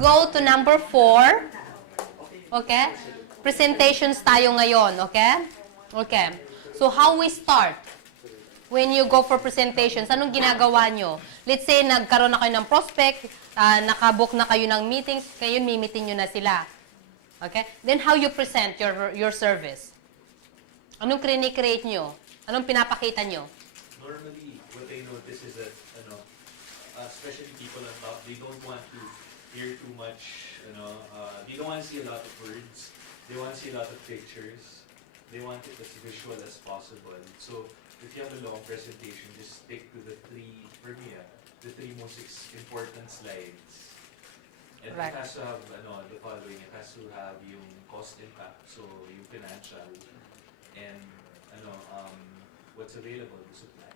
go to number 4. Okay? Presentations tayo ngayon, okay? Okay. So, how we start? When you go for presentations, anong ginagawa nyo? Let's say, nagkaroon na kayo ng prospect, nakabook na kayo ng meetings, ngayon mimitin nyo na sila. Okay? Then, how you present your service? Anong create nyo? Anong pinapakita nyo? Normally, what I notice is that, especially people on top, they don't want to hear too much, they don't want to see a lot of words. They want to see a lot of pictures. They want it as visual as possible. So, if you have a long presentation, just stick to the three most important slides. And right. It has to have, the following. It has to have yung cost impact, so yung financial, and, what's available to supply.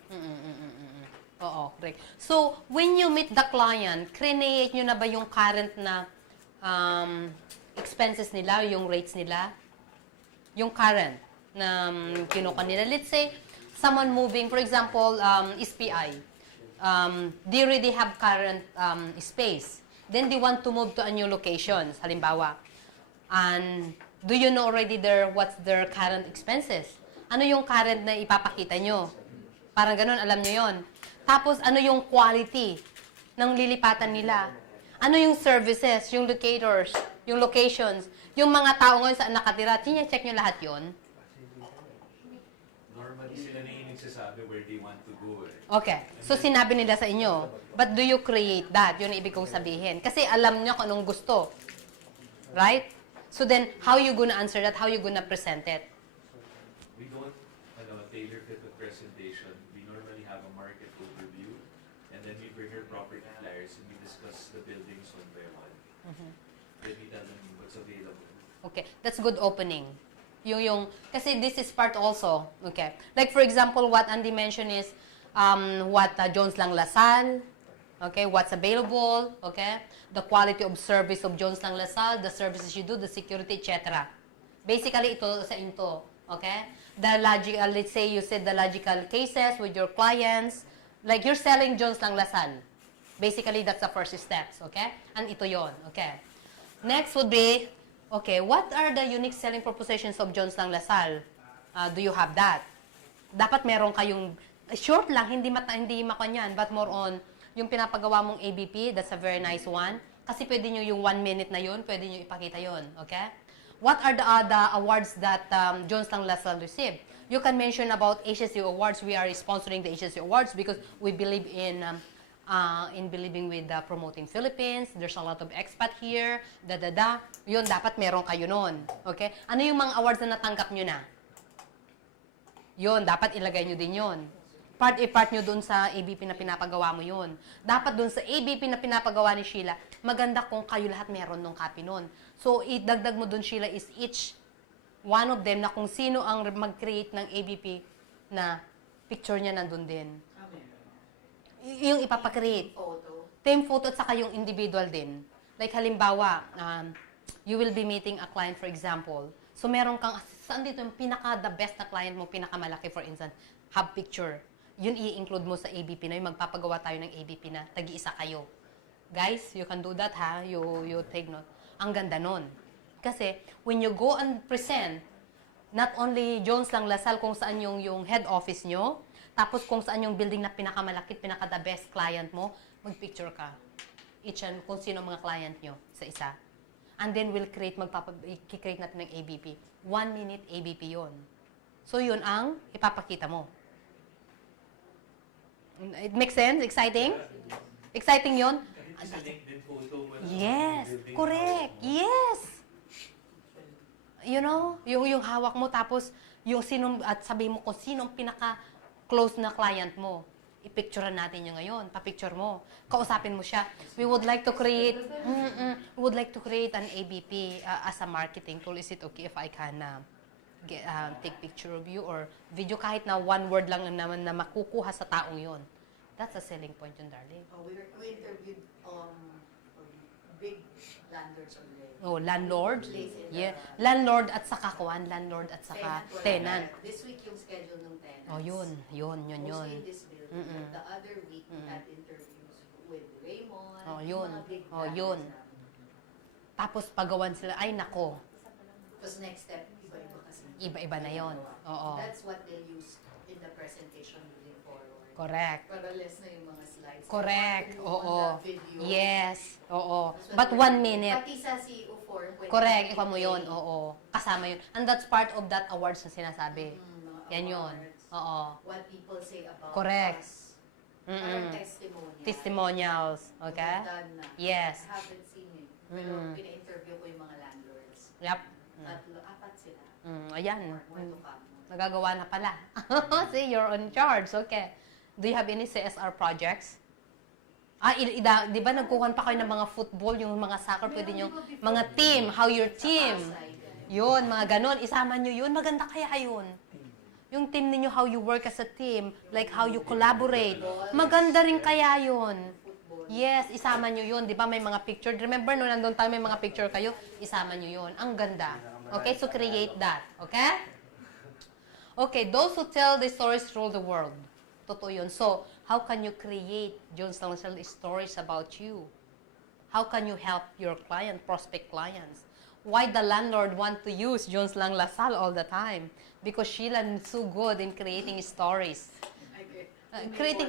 Oo, correct. So, when you meet the client, create nyo na ba yung current na expenses nila, yung rates nila? Yung current na kinuha nila. Let's say, someone moving, for example, SPI. They already have current space. Then they want to move to a new location, halimbawa. And do you know already what's their current expenses? Ano yung current na ipapakita nyo? Parang ganun, alam nyo yon. Tapos, ano yung quality ng lilipatan nila? Ano yung services, yung locators, yung locations, yung mga tao ngayon saan nakatira? Check nyo lahat yon. Normally, sila na yung nagsasabi where they want to go. Okay. So, sinabi nila sa inyo. But do you create that? Yun ang ibig kong sabihin. Kasi alam nyo kung anong gusto. Right? So then, how you gonna answer that? How you gonna present it? We don't tailor-fit the presentation. We normally have a market overview, and then we bring our property flyers and we discuss the buildings one by one. Then we tell them what's available. Okay, that's good opening. Kasi this is part also. Okay, like for example, what Andy mentioned is what Jones Lang LaSalle. Okay, what's available. Okay, the quality of service of Jones Lang LaSalle, the services you do, the security, etc. Basically, ito sa into. Okay? The logical, let's say you said the logical cases with your clients, like you're selling Jones Lang LaSalle. Basically, that's the first steps, okay? And ito yon, okay? Next would be, okay, what are the unique selling propositions of Jones Lang LaSalle? Do you have that? Dapat meron kayong, short lang, hindi makanyan, but more on, yung pinapagawa mong ABP, that's a very nice one. Kasi pwede nyo yung 1 minute na yun, pwede nyo ipakita yun, okay? What are the awards that Jones Lang LaSalle received? You can mention about HSU Awards. We are sponsoring the HSU Awards because we believe in believing with promoting Philippines. There's a lot of expat here. Yun, dapat meron kayo nun. Okay? Ano yung mga awards na natanggap nyo na? Yun, dapat ilagay nyo din yun. Part nyo dun sa ABP na pinapagawa mo yun. Dapat dun sa ABP na pinapagawa ni Sheila, maganda kung kayo lahat meron nung copy nun. So, idagdag mo dun, Sheila, is each one of them na kung sino ang mag-create ng ABP na picture niya nandun din. Yung ipapakreate. Team photo at saka yung individual din. Like halimbawa, you will be meeting a client, for example. So, meron kang, saan dito yung the best na client mo, pinakamalaki, for instance, have picture. Yun i-include mo sa ABP na yung magpapagawa tayo ng ABP na tagi-isa kayo. Guys, you can do that, ha? You take note. Ang ganda nun. Kasi, when you go and present, not only Jones Lang LaSalle kung saan yung head office nyo, tapos kung saan yung building na pinakamalaki, pinaka-the best client mo, mag-picture ka. Each and kung sino mga client nyo sa isa. And then, we'll create natin ng ABP. 1 minute ABP yon. So, yun ang ipapakita mo. It makes sense? Exciting? Exciting yun? Yes, correct. Yes. You know, yung hawak mo tapos yung at sabihin mo kung sinong pinaka-close na client mo. I-picturean natin yung ngayon. Pa-picture mo. Kausapin mo siya. We would like to create an ABP as a marketing tool. Is it okay if I can take picture of you or video kahit na 1 word lang naman na makukuha sa taong yon? That's a selling point yun, darling. We interviewed big landlords already. Oh, landlord? Yeah. Landlord at saka landlord at saka tenant. This week yung schedule ng tenants. Oh, yun. Mostly in this building. The other week, we had interviews with Raymond. Oh, yun. Mga big Oh, yun. landlords Tapos pagawan sila, ay nako, Tapos next step, iba-iba kasi. iba-iba na yon. Oo. That's what they'll use in the presentation moving forward. Correct. Para less na yung mga slides. Correct. They want to Oo. move on the video. Yes. Oo. That's what But they're 1 doing. minute. Pati sa CEO form. pwede Correct. natin Ikaw mo yun. i-play. Oo. Kasama yun. And that's part of that awards na sinasabi. Mga Yan yun. awards, Oo. What people say about Correct. us. Parang Mm-mm. testimonial. Testimonials. Okay? Done na. Yes. I haven't seen it. Pero pina-interview ko yung mga landlords. Yep. Tatlo, apat sila. Ayan. More to come. Nagagawa na pala. See, you're on charge. Okay. Do you have any CSR projects? Di ba nagkukuhan pa kayo ng mga football, yung mga soccer, pwede nyo, mga team, how your team. Yun, mga ganon. Isama nyo yun. Maganda kaya yun. Yung team ninyo, how you work as a team, like how you collaborate. Maganda rin kaya yun. Yes, isama nyo yun. Di ba may mga picture? Remember, no, nandun tayo, may mga picture kayo, isama nyo yun. Ang ganda. Okay, so create that. Okay? Okay, those who tell the stories rule the world. Totoo yun. So, how can you create Jones Lang LaSalle stories about you? How can you help your client, prospect clients? Why the landlord want to use Jones Lang LaSalle all the time? Because Sheila is so good in creating stories. Creating,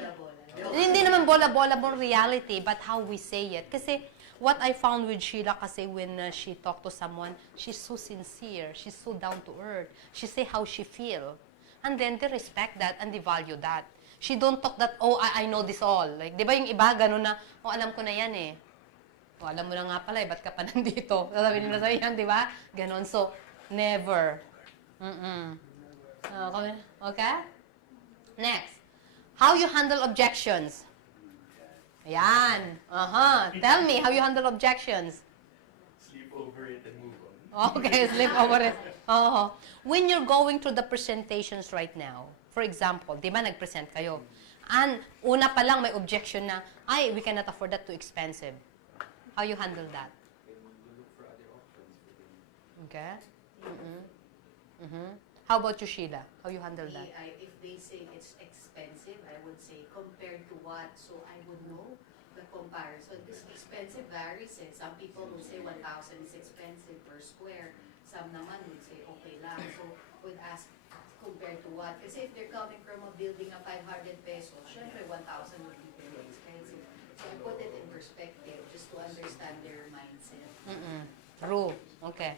hindi naman bola-bola mo reality, but how we say it. Kasi, what I found with Sheila kasi when she talked to someone, she's so sincere, she's so down to earth. She say how she feel. And then they respect that and they value that. She don't talk that, oh, I know this all. Like, di ba yung iba, gano'n na, oh, alam ko na yan eh. Oh, alam mo na nga pala eh, ba't ka pa nandito? Sasabihin nila sa'yo yan, di ba? Ganon. So, never. Okay? Next. How you handle objections. Ayan. Tell me how you handle objections. Sleep over it and move on. Okay, sleep over it. When you're going through the presentations right now, for example, di ba nag-present kayo? And una pa lang may objection na, ay, we cannot afford that, too expensive. How you handle that? Okay? How about you, Sheila? How you handle that? If they say it's expensive, I would say compared to what, so I would know the comparison. This expensive varies. Some people would say 1,000 is expensive per square. Some naman would say okay lang. So would ask compared to what? Kasi if they're coming from a building of 500 pesos, syempre 1,000 would be very expensive. So I put it in perspective just to understand their mindset. True. Okay.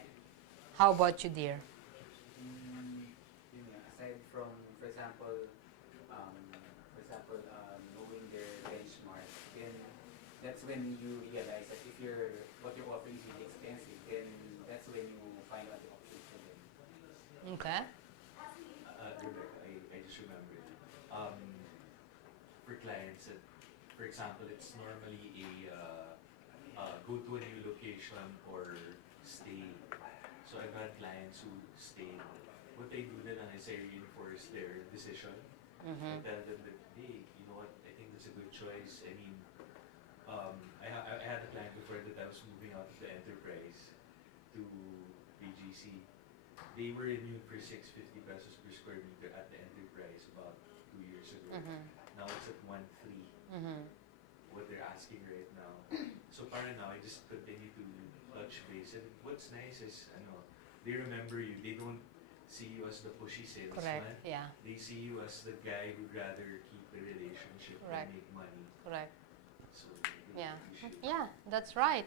How about you, dear? Aside from, for example, knowing their benchmark, then that's when you realize that if what you're offering is really expensive, then that's when you find other options for them. Okay. Rebecca, I just remembered. For clients, for example, it's normally go to a new location or stay. So I've had clients who stayed. What they do then is they reinforce their decision. I tell them that, hey, you know what, I think that's a good choice. I mean, I had a client before that I was moving out of the enterprise to BGC. They were renewed for 650 pesos per square meter at the enterprise about 2 years ago. Now it's at 1.3. What they're asking right now. So para now, I just continue to touch base. And what's nice is, they remember you. They don't see you as the pushy salesman. Correct. Yeah. They see you as the guy who'd rather keep the relationship Correct. and make money. Correct. So they Yeah. appreciate it. Yeah, that's right.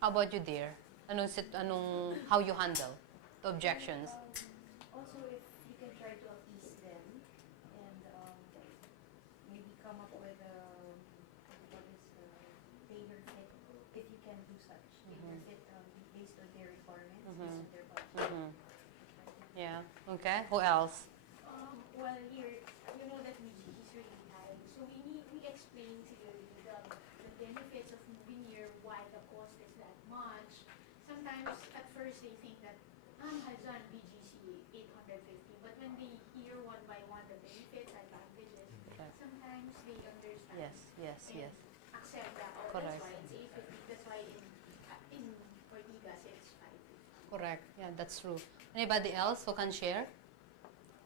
How about you, dear? How you handle the objections? Also, if you can try to appease them and maybe come up with tailor fit, if you can do such, tailor fit based on their requirements, based on their budget. Yeah. Okay. Who else? Well, here, you know that BG is really high, so we explain clearly the benefits of moving here, why the cost is that much. Sometimes, at first, they think that, mahal dyan, BGC, 850. But when they hear one by one the benefits, advantages, Okay. sometimes they understand Yes. and accept that. Oh, Correct. that's why it's 850. That's why in Ortigas, it's 550. Correct. Yeah, that's true. Anybody else who can share?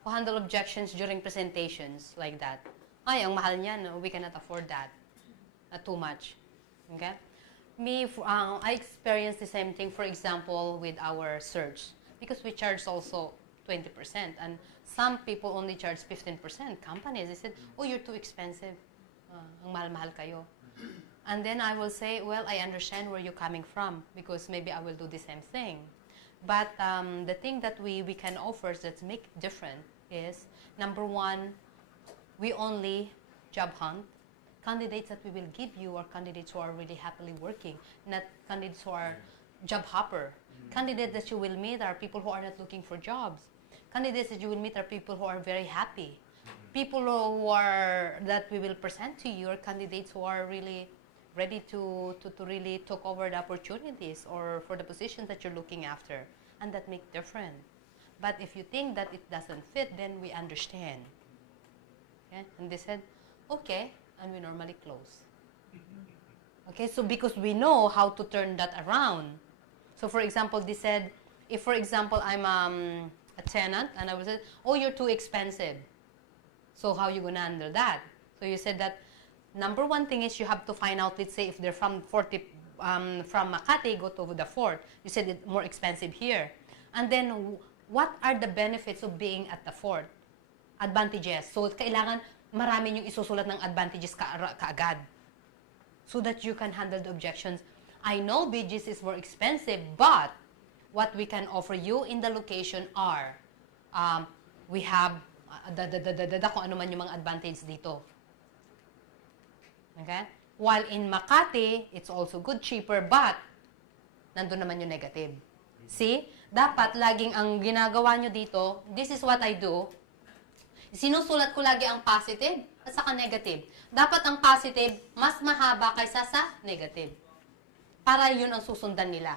Who handle objections during presentations like that? Ay, ang mahal niyan. No? We cannot afford that. Too much. Okay? I experienced the same thing, for example, with our search. Because we charge also 20%. And some people only charge 15%. Companies, they said, oh, you're too expensive. Ang mahal-mahal kayo. And then I will say, well, I understand where you're coming from. Because maybe I will do the same thing. But the thing that we can offer that make different is, number one, we only job hunt. Candidates that we will give you are candidates who are really happily working, not candidates who are job hopper. Candidates that you will meet are people who are not looking for jobs. Candidates that you will meet are people who are very happy. People that we will present to you are candidates who are really ready to really take over the opportunities or for the positions that you're looking after. And that makes different. But if you think that it doesn't fit, then we understand. Okay? And they said, okay, and we normally close. Okay, so because we know how to turn that around. So for example, they said, if for example I'm a tenant and I will say, oh, you're too expensive. So how are you going to handle that? So you said that number one thing is you have to find out, let's say if they're from Makati, go to the 4th. You said it's more expensive here. And then what are the benefits of being at the 4th? Advantages. So kailangan marami yung isusulat ng advantages kaagad so that you can handle the objections. I know BGC is more expensive, but what we can offer you in the location are, we have, kung ano man yung mga advantage dito. Okay? While in Makati, it's also good, cheaper, but nandun naman yung negative. See? Dapat laging ang ginagawa nyo dito, this is what I do, sinusulat ko lagi ang positive at saka negative. Dapat ang positive mas mahaba kaysa sa negative. Para yun ang susundan nila.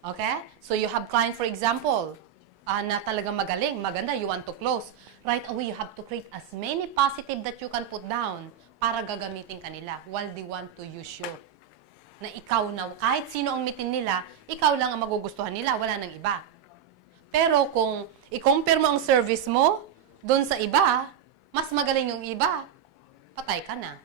Okay? So you have client, for example, na talagang magaling, maganda, you want to close. Right away, you have to create as many positive that you can put down para gagamitin kanila while they want to use you. Na ikaw na, kahit sino ang meeting nila, ikaw lang ang magugustuhan nila, wala nang iba. Pero kung i-compare mo ang service mo, doon sa iba, mas magaling yung iba, patay ka na.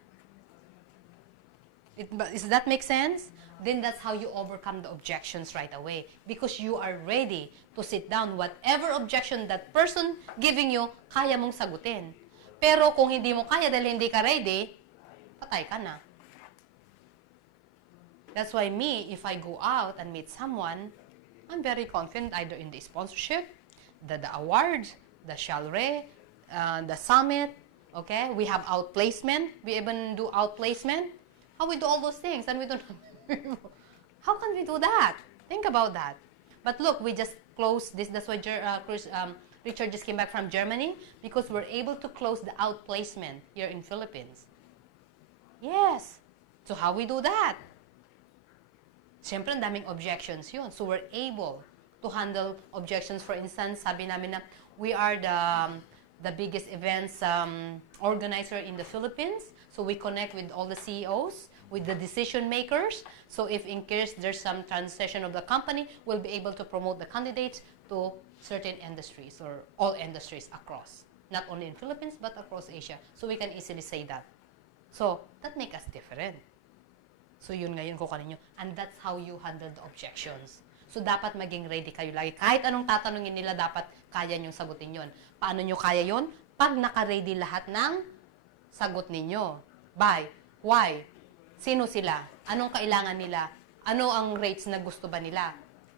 Does that make sense? Then that's how you overcome the objections right away. Because you are ready to sit down. Whatever objection that person giving you, kaya mong sagutin. Pero kung hindi mo kaya dahil hindi ka ready, patay ka na. That's why me, if I go out and meet someone, I'm very confident either in the sponsorship, the awards, the Chalre, the summit, okay? We have outplacement. We even do outplacement. How we do all those things and we don't how can we do that? Think about that. But look, we just closed this. That's why Richard just came back from Germany because we're able to close the outplacement here in Philippines. Yes. So how we do that? Siyempre, ang daming objections yun. So we're able to handle objections. For instance, sabi namin na we are the biggest events organizer in the Philippines. So we connect with all the CEOs, with the decision makers. So if in case there's some transition of the company, we'll be able to promote the candidates to certain industries or all industries across. Not only in Philippines, but across Asia. So we can easily say that. So that makes us different. So yun ngayon ko kanino. And that's how you handle the objections. So dapat maging ready kayo lagi. Kahit anong tatanungin nila, dapat kaya nyong sagutin yon. Paano nyo kaya yon? Pag naka-ready lahat ng sagot ninyo. By, why, sino sila, anong kailangan nila, ano ang rates na gusto ba nila.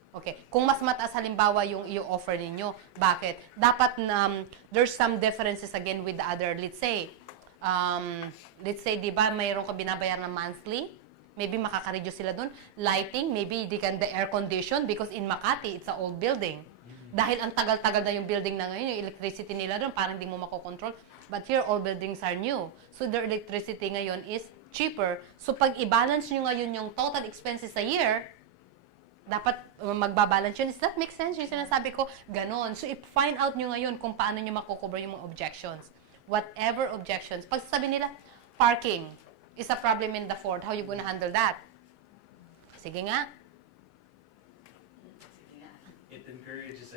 Okay, kung mas mataas halimbawa yung i-offer ninyo, bakit? Dapat there's some differences again with the other, let's say, di ba, mayroon ka binabayar na monthly, maybe makaka-reduce sila dun. Lighting, maybe they can the air condition because in Makati, it's an old building. Dahil ang tagal-tagal na yung building na ngayon, yung electricity nila doon, parang hindi mo makokontrol. But here, all buildings are new. So their electricity ngayon is cheaper. So pag i-balance nyo ngayon yung total expenses a year, dapat magbabalance yun. Does that make sense? Yung sinasabi ko, ganon. So i-find out nyo ngayon kung paano nyo makukover yung mga objections. Whatever objections. Pag sabi nila, parking is a problem in the Ford. How you gonna handle that? Sige nga. It encourages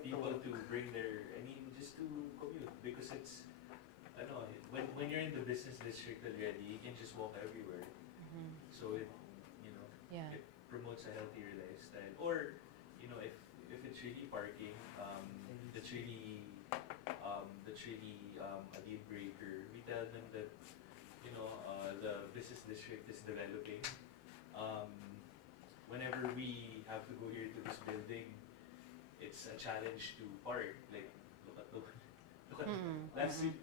people to bring their, just to commute because it's when you're in the business district already, you can just walk everywhere. Mhm. So it, you know, Yeah. it promotes a healthier lifestyle. Or, if it's really parking, that's really a deal breaker. We tell them that, the business district is developing. Whenever we have to go here to this building, it's a challenge to park. Like, look at last week,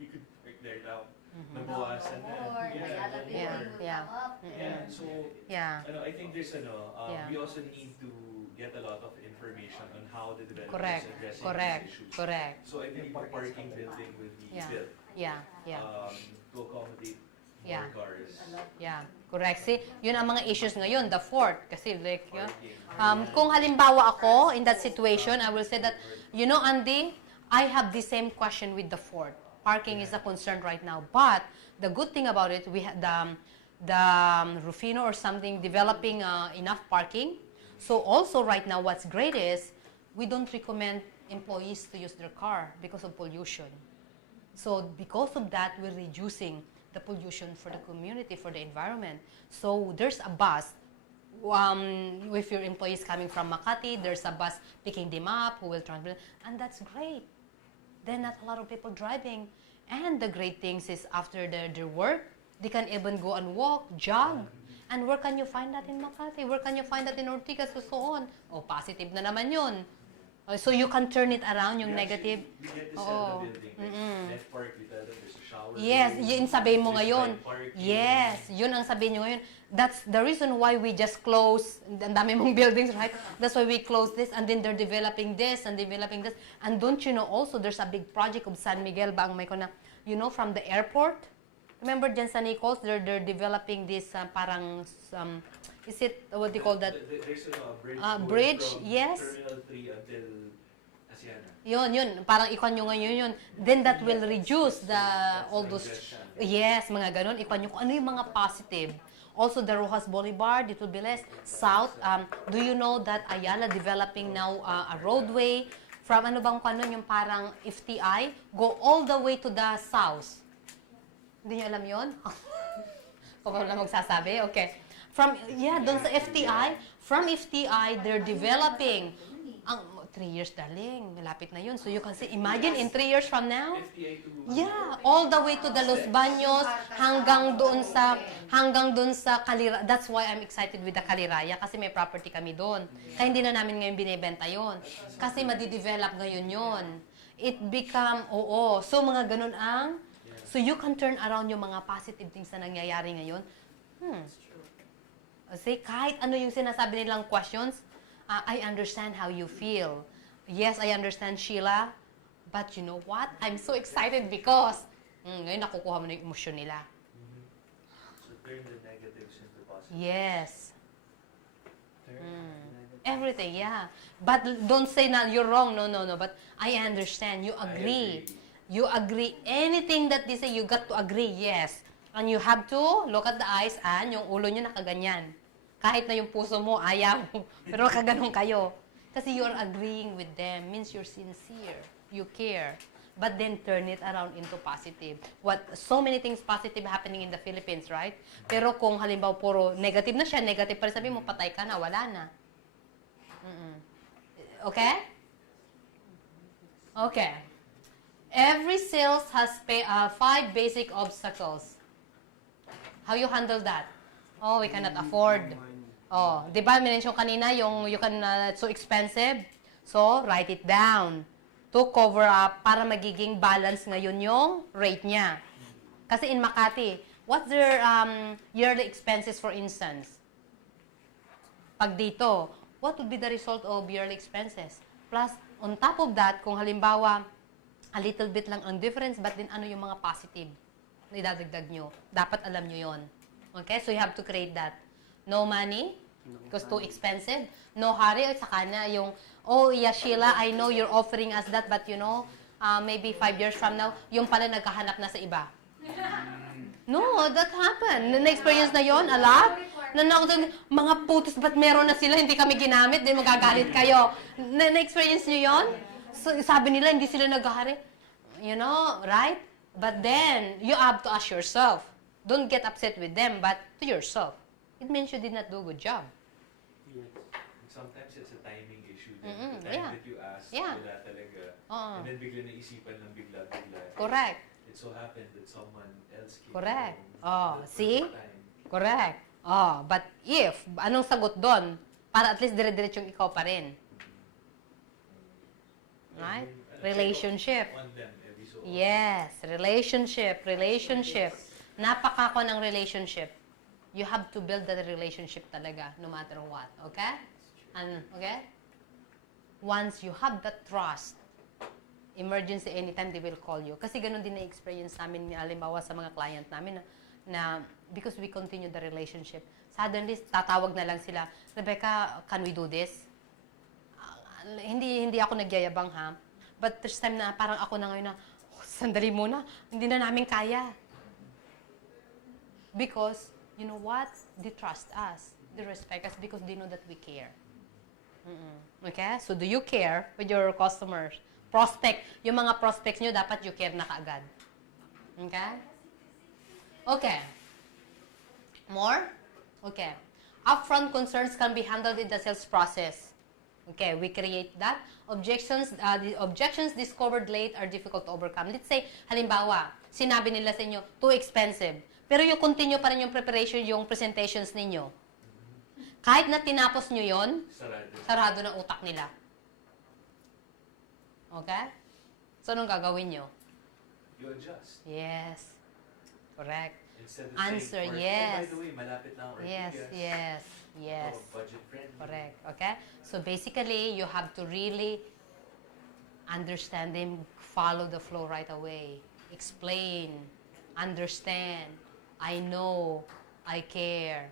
we could park there now. Mhm. Nabawasan na. Or Ayala Building Yeah. will Yeah. come up. Yeah, so, Yeah. I think there's Yeah. we also need to get a lot of information on how the developers Correct. addressing Correct. these issues. Correct. So I believe a parking building will be Yeah. built Yeah. Yeah. to accommodate Yeah. more cars. Yeah. Correct. See, yun ang mga issues ngayon, the fourth. Kasi like, yun. Parking. Kung halimbawa ako in that situation, I will say that, Andy, I have the same question with the fourth. Parking is a concern right now. But the good thing about it, we had the Rufino or something developing enough parking. So also right now, what's great is we don't recommend employees to use their car because of pollution. So because of that, we're reducing the pollution for the community, for the environment. So there's a bus. If your employees coming from Makati, there's a bus picking them up who will transport, and that's great. Then not a lot of people driving. And the great things is after their work, they can even go and walk, jog. And where can you find that in Makati? Where can you find that in Ortigas and so on? Oh, positive na naman yun. So you can turn it around, yung negative. We get to Oo. sell the building. Mm-mm. Left park, we tell them there's a shower. Yes, room, yun sabihin mo there's ngayon. bike parking. Yes, yun ang sabihin nyo ngayon. That's the reason why we just close, ang dami mong buildings, right? That's why we close this, and then they're developing this, and developing this. And don't you know also, there's a big project of San Miguel, ba ang may ko na, from the airport? Remember dyan sa Nichols, they're developing this parang, is it, what do you call that? There's a bridge. Bridge, going from yes. Terminal 3 until ASEAN. Yun, parang ikon nyo ngayon yun. Then that will reduce all those, yes, mga ganun. Ikon nyo kung ano yung mga positive. Also, the Rojas Boulevard, it will be less. South, do you know that Ayala developing now a roadway from ano bang kanon yung parang FTI, go all the way to the south. Hindi niyo alam yun? Kung wala magsasabi, okay. Doon sa FTI, from FTI, they're developing. 3 years, darling. Malapit na yun. So you can see, imagine in 3 years from now, FTA to... yeah, all the way to the Los Baños, hanggang doon sa Kalira. That's why I'm excited with the Kaliraya kasi may property kami doon. Kaya hindi na namin ngayon binibenta yon. Kasi madidevelop ngayon yon. It become, so mga ganun ang, so you can turn around yung mga positive things na nangyayari ngayon. See, kahit ano yung sinasabi nilang questions, I understand how you feel. Yes, I understand, Sheila. But you know what? I'm so excited because ngayon nakukuha mo na yung emosyon nila. So turn the negatives into positive. Yes. Everything, yeah. But don't say na you're wrong. No. But I understand. You agree. You agree. Anything that they say, you got to agree. Yes. And you have to look at the eyes and yung ulo nyo nakaganyan. Kahit na yung puso mo, ayaw. Pero kaganon kayo. Kasi you're agreeing with them. Means you're sincere. You care. But then turn it around into positive. So many things positive happening in the Philippines, right? Pero kung halimbawa puro negative na siya, negative pa rin sabi mo, patay ka na, wala na. Okay? Okay. Every sales has 5 basic obstacles. How you handle that? Oh, we cannot afford. Oh, di ba, minention kanina yung it's so expensive. So, write it down to cover up para magiging balance ngayon yung rate niya. Kasi in Makati, what's their yearly expenses for instance? Pag dito, what would be the result of yearly expenses? Plus, on top of that, kung halimbawa, a little bit lang ang difference, but then ano yung mga positive na idadagdag nyo? Dapat alam nyo yon. Okay? So, you have to create that. No money, because too expensive. No hurry, saka na yung, yeah, Sheila, I know you're offering us that, but maybe 5 years from now, yung pala nagkahanap na sa iba. No, that happened. Na-experience na yon a lot. Mga putos, ba't meron na sila, hindi kami ginamit, din magagalit kayo. Na-experience nyo yon? So, sabi nila, hindi sila naghahari. Right? But then, you have to ask yourself. Don't get upset with them, but to yourself. It means you did not do a good job. Sometimes it's a timing issue. Then Mm-mm, the time yeah. that you ask, Yeah. wala talaga. Oo. And then bigla naisipan ng bigla-bigla. Correct. It so happened that someone else came Correct. along Oh, at the see? perfect time. Correct. Oh, but if, anong sagot doon? Para at least dire-diretsong ikaw pa rin. Right? Check Relationship. on them every so often. Yes, relationship. Napaka ng relationship. You have to build that relationship talaga, no matter what. Okay? And, okay? Once you have that trust, emergency anytime they will call you. Kasi ganun din na-experience namin, halimbawa sa mga client namin na because we continue the relationship, suddenly tatawag na lang sila, Rebecca, can we do this? Hindi ako nagyayabang ha. But there's time na parang ako na ngayon na, sandali muna, hindi na namin kaya. Because, you know what? They trust us. They respect us because they know that we care. Okay? So, do you care with your customers? Prospect. Yung mga prospects nyo, dapat you care na kaagad. Okay? Okay. More? Okay. Upfront concerns can be handled in the sales process. Okay, we create that. The objections discovered late are difficult to overcome. Let's say, halimbawa, sinabi nila sa inyo, too expensive. Pero you continue pa rin yung preparation, yung presentations ninyo. Kahit na tinapos nyo yon, sarado ng utak nila. Okay? So, anong gagawin nyo? You adjust. Yes. Correct. Instead of Answer, saying, yes. oh, by the way, malapit na ang Yes, Ortigas. yes. Oh, budget friendly. Correct. Okay? So basically, you have to really understand them, follow the flow right away. Explain, understand, I know, I care,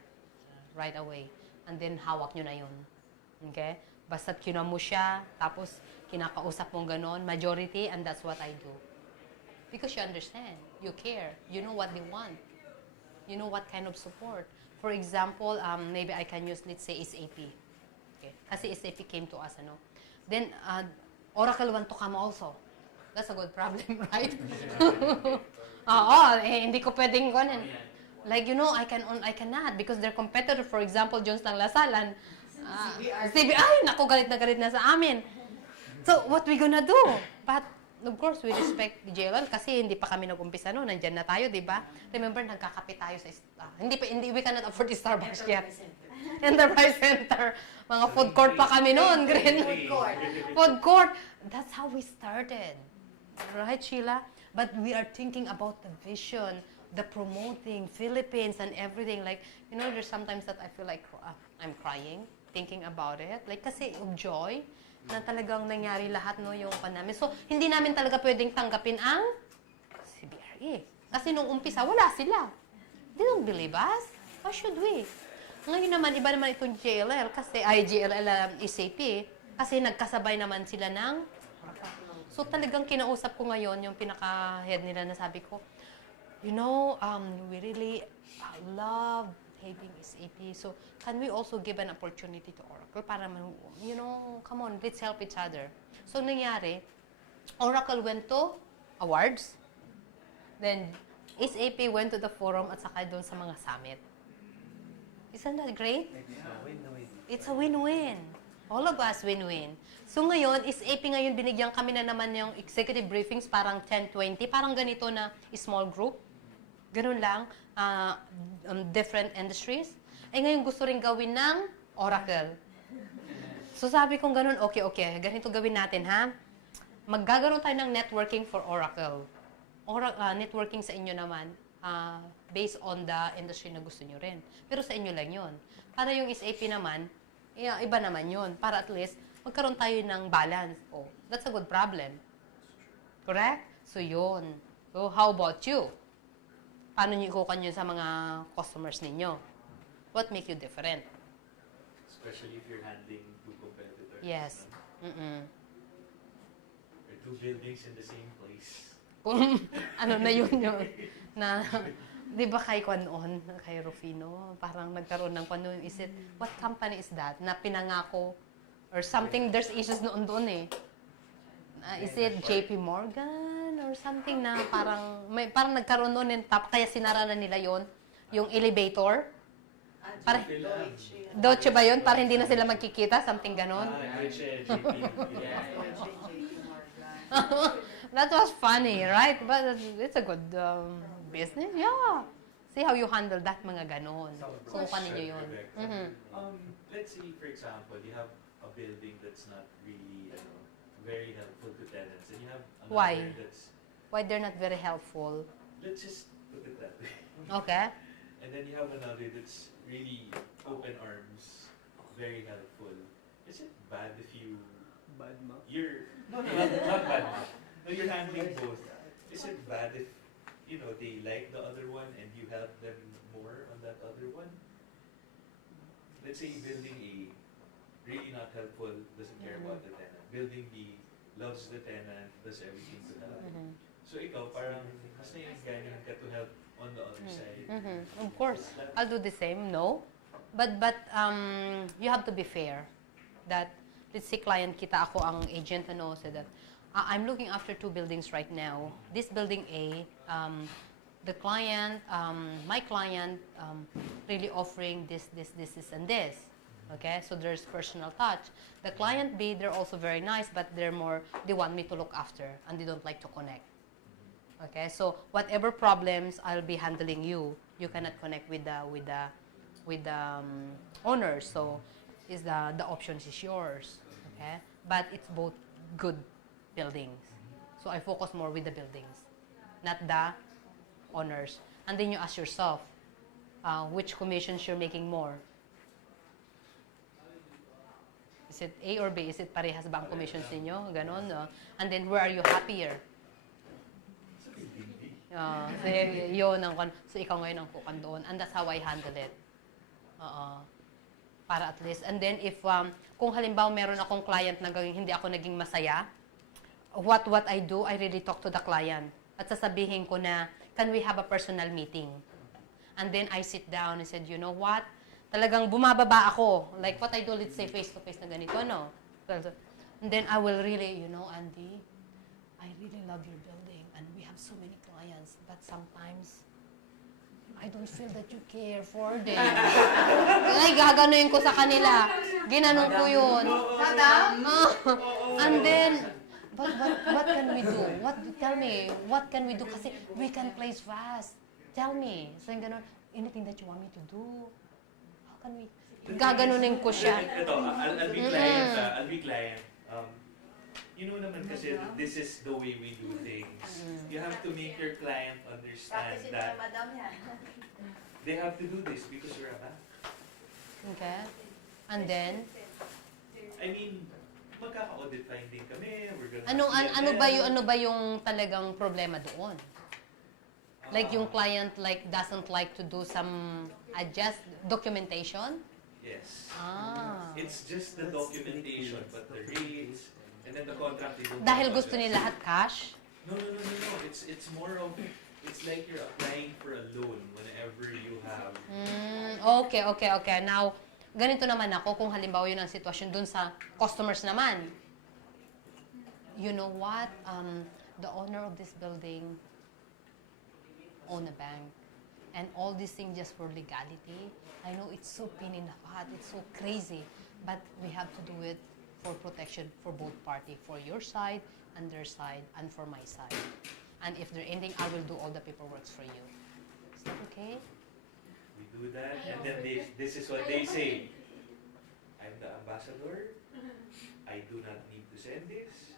right away. And then, hawak nyo na yun. Okay? Basta't kinamo siya, tapos kinakausap mong ganon, majority, and that's what I do. Because you understand, you care, you know what they want. You know what kind of support. For example, maybe I can use, let's say, SAP. Okay. Kasi SAP came to us, ano. Then, Oracle want to come also. That's a good problem, right? Oo, hindi ko pwedeng gano'n. Like, you know, I cannot because their competitor, for example, Jones lang Lasalan, CBR, naku, galit na sa amin. So, what we gonna do? But, of course, we respect the JLL kasi hindi pa kami nag-umpisa no, nandyan na tayo, di ba? Remember, nagkakape tayo sa, hindi, we cannot afford the Starbucks yet. Enterprise Center. Mga food court pa kami noon, green. Food court. That's how we started. Right, Sheila? But we are thinking about the vision, the promoting, Philippines and everything. Like, you know, there's sometimes that I feel like I'm crying, thinking about it. Like, kasi of joy, na talagang nangyari lahat, no, yung namin. So, hindi namin talaga pwedeng tanggapin ang CBRE. Kasi nung umpisa, wala sila. They don't believe us. Why should we? Ngayon naman, iba naman itong JLL, kasi, SAP, kasi nagkasabay naman sila ng So, talagang kinausap ko ngayon, yung pinaka-head nila na sabi ko, you know, we really love having SAP. So, can we also give an opportunity to Oracle para, you know, come on, let's help each other. So, nangyari, Oracle went to awards. Then, SAP went to the forum at saka doon sa mga summit. Isn't that great? It's a win-win. All of us win-win. So ngayon, SAP ngayon, binigyan kami na naman yung executive briefings, parang 10-20, parang ganito na small group. Ganun lang, different industries. Eh ngayon gusto rin gawin ng Oracle. So sabi kong ganun, okay, ganito gawin natin ha. Maggagaroon tayo ng networking for Oracle. Networking sa inyo naman, based on the industry na gusto nyo rin. Pero sa inyo lang yun. Para yung SAP naman, iba naman yun. Para at least, magkaroon tayo ng balance. Oh, that's a good problem. Correct? So, yun. So, how about you? Paano nyo ikukuha nyo sa mga customers ninyo? What make you different? Especially if you're handling two competitors. Yes. No? Or two buildings in the same place. Kung ano na yun na, di ba kay Kwanon, kay Rufino, parang nagkaroon ng Kwanon, is it, what company is that? Na pinangako, or something, there's issues noon doon eh. Is it JP Morgan or there's something na parang nagkaroon noon ng top, kaya sinara na nila yon yung elevator. Para, Deutsche ba yun? Para hindi na sila magkikita, something ganon. That was funny, right? But it's a good business. Yeah. See how you handle that, mga ganon. Subukan ninyo yun. Mhm. Let's say, for example, you have a building that's not really very helpful to tenants, and you have another Why? that's, Why they're not very helpful? let's just put it that way. Okay. And then you have another that's really open arms, very helpful. Is it bad if you're not bad. No, you're handling both. Is it bad if they like the other one and you help them more on that other one? Let's say building A, really not helpful, doesn't care about the tenant. Building B, loves the tenant, does everything to help. Mhm. So ikaw, parang mas naiinganyahan ka to help on the other side. Mhm. Of course, I'll do the same. No, but you have to be fair. That let's say client kita, ako ang agent, so that I'm looking after 2 buildings right now. This building A, the client, my client, really offering this, and this. Okay, so there's personal touch. The client B, they're also very nice, but they want me to look after, and they don't like to connect. Okay, so whatever problems, I'll be handling you. You cannot connect with the owner, so the options is yours. Okay, but it's both good buildings. So I focus more with the buildings, not the owners. And then you ask yourself, which commissions you're making more? Is it A or B? Is it parehas ba ang commissions ninyo? Ganon, no? And then where are you happier? So yun so ikaw ngayon ang kukan doon. And that's how I handle it. Para at least. And then if, kung halimbawa meron akong client na hindi ako naging masaya, what I do, I really talk to the client. At sasabihin ko na, can we have a personal meeting? And then I sit down and said, you know what? Talagang bumababa ako. Like what I do, let's say face-to-face na ganito, no? And then I will really, Andy, I really love your building and we have so many clients, but sometimes I don't feel that you care for them. Ay, gaganuin ko sa kanila. Ginanon ko yun. And then, but what can we do? Tell me, what can we do? Kasi we can place fast. Tell me. So yung ganon, anything that you want me to do? How can we? Gaganunin ko siya. Ito, I'll be client. I'll be client. Naman kasi this is the way we do things. You have to make your client understand that they have to do this because you're a bank. Okay. And then, I mean, magkaka-audit finding kami. We're gonna ano ba yung talagang problema doon? Like yung client doesn't like to do some documentation? Yes. It's just the documentation, but the rates, and then the contract. Dahil gusto nila lahat cash? No. It's more of, it's like you're applying for a loan whenever you have. Okay. Now, ganito naman ako kung halimbawa yun ang sitwasyon dun sa customers naman. You know what? The owner of this building own a bank. And all these things just for legality. I know it's so pain in the butt, it's so crazy, but we have to do it for protection for both parties, for your side and their side, and for my side. And if there's anything, I will do all the paperwork for you. Is that okay? We do that, and then this is what they say. I'm the ambassador. I do not need to send this.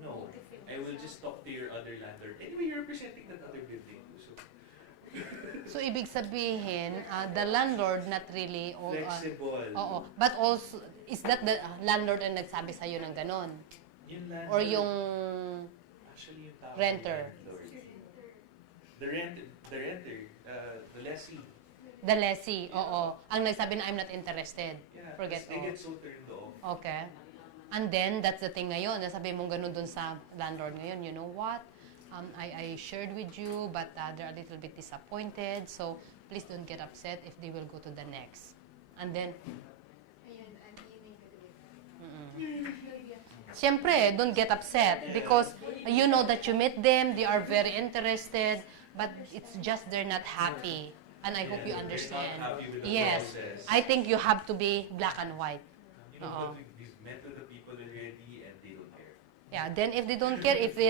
No, I will just talk to your other landlord. Anyway, you're representing that other building. So, ibig sabihin, the landlord not really... Flexible. Oo. But also, is that the landlord ang nagsabi sa'yo ng ganon? Yung landlord. Or yung Actually, yung tao, renter? The renter, the lessee. The lessee, oo. Ang nagsabi na I'm not interested. Yeah, Forget they all. get so turned off. Okay. And then, that's the thing ngayon. Nasabi mong ganun dun sa landlord ngayon. You know what? I shared with you, but they're a little bit disappointed. So, please don't get upset if they will go to the next. And then, Siyempre, don't get upset because You know that you meet them, they are very interested, but it's just they're not happy. And I hope you They're not understand. happy with the Yes, process. I think you have to be black and white. You know, Oo. but we've met with the people already and they don't care. Yeah, then if they don't care, if they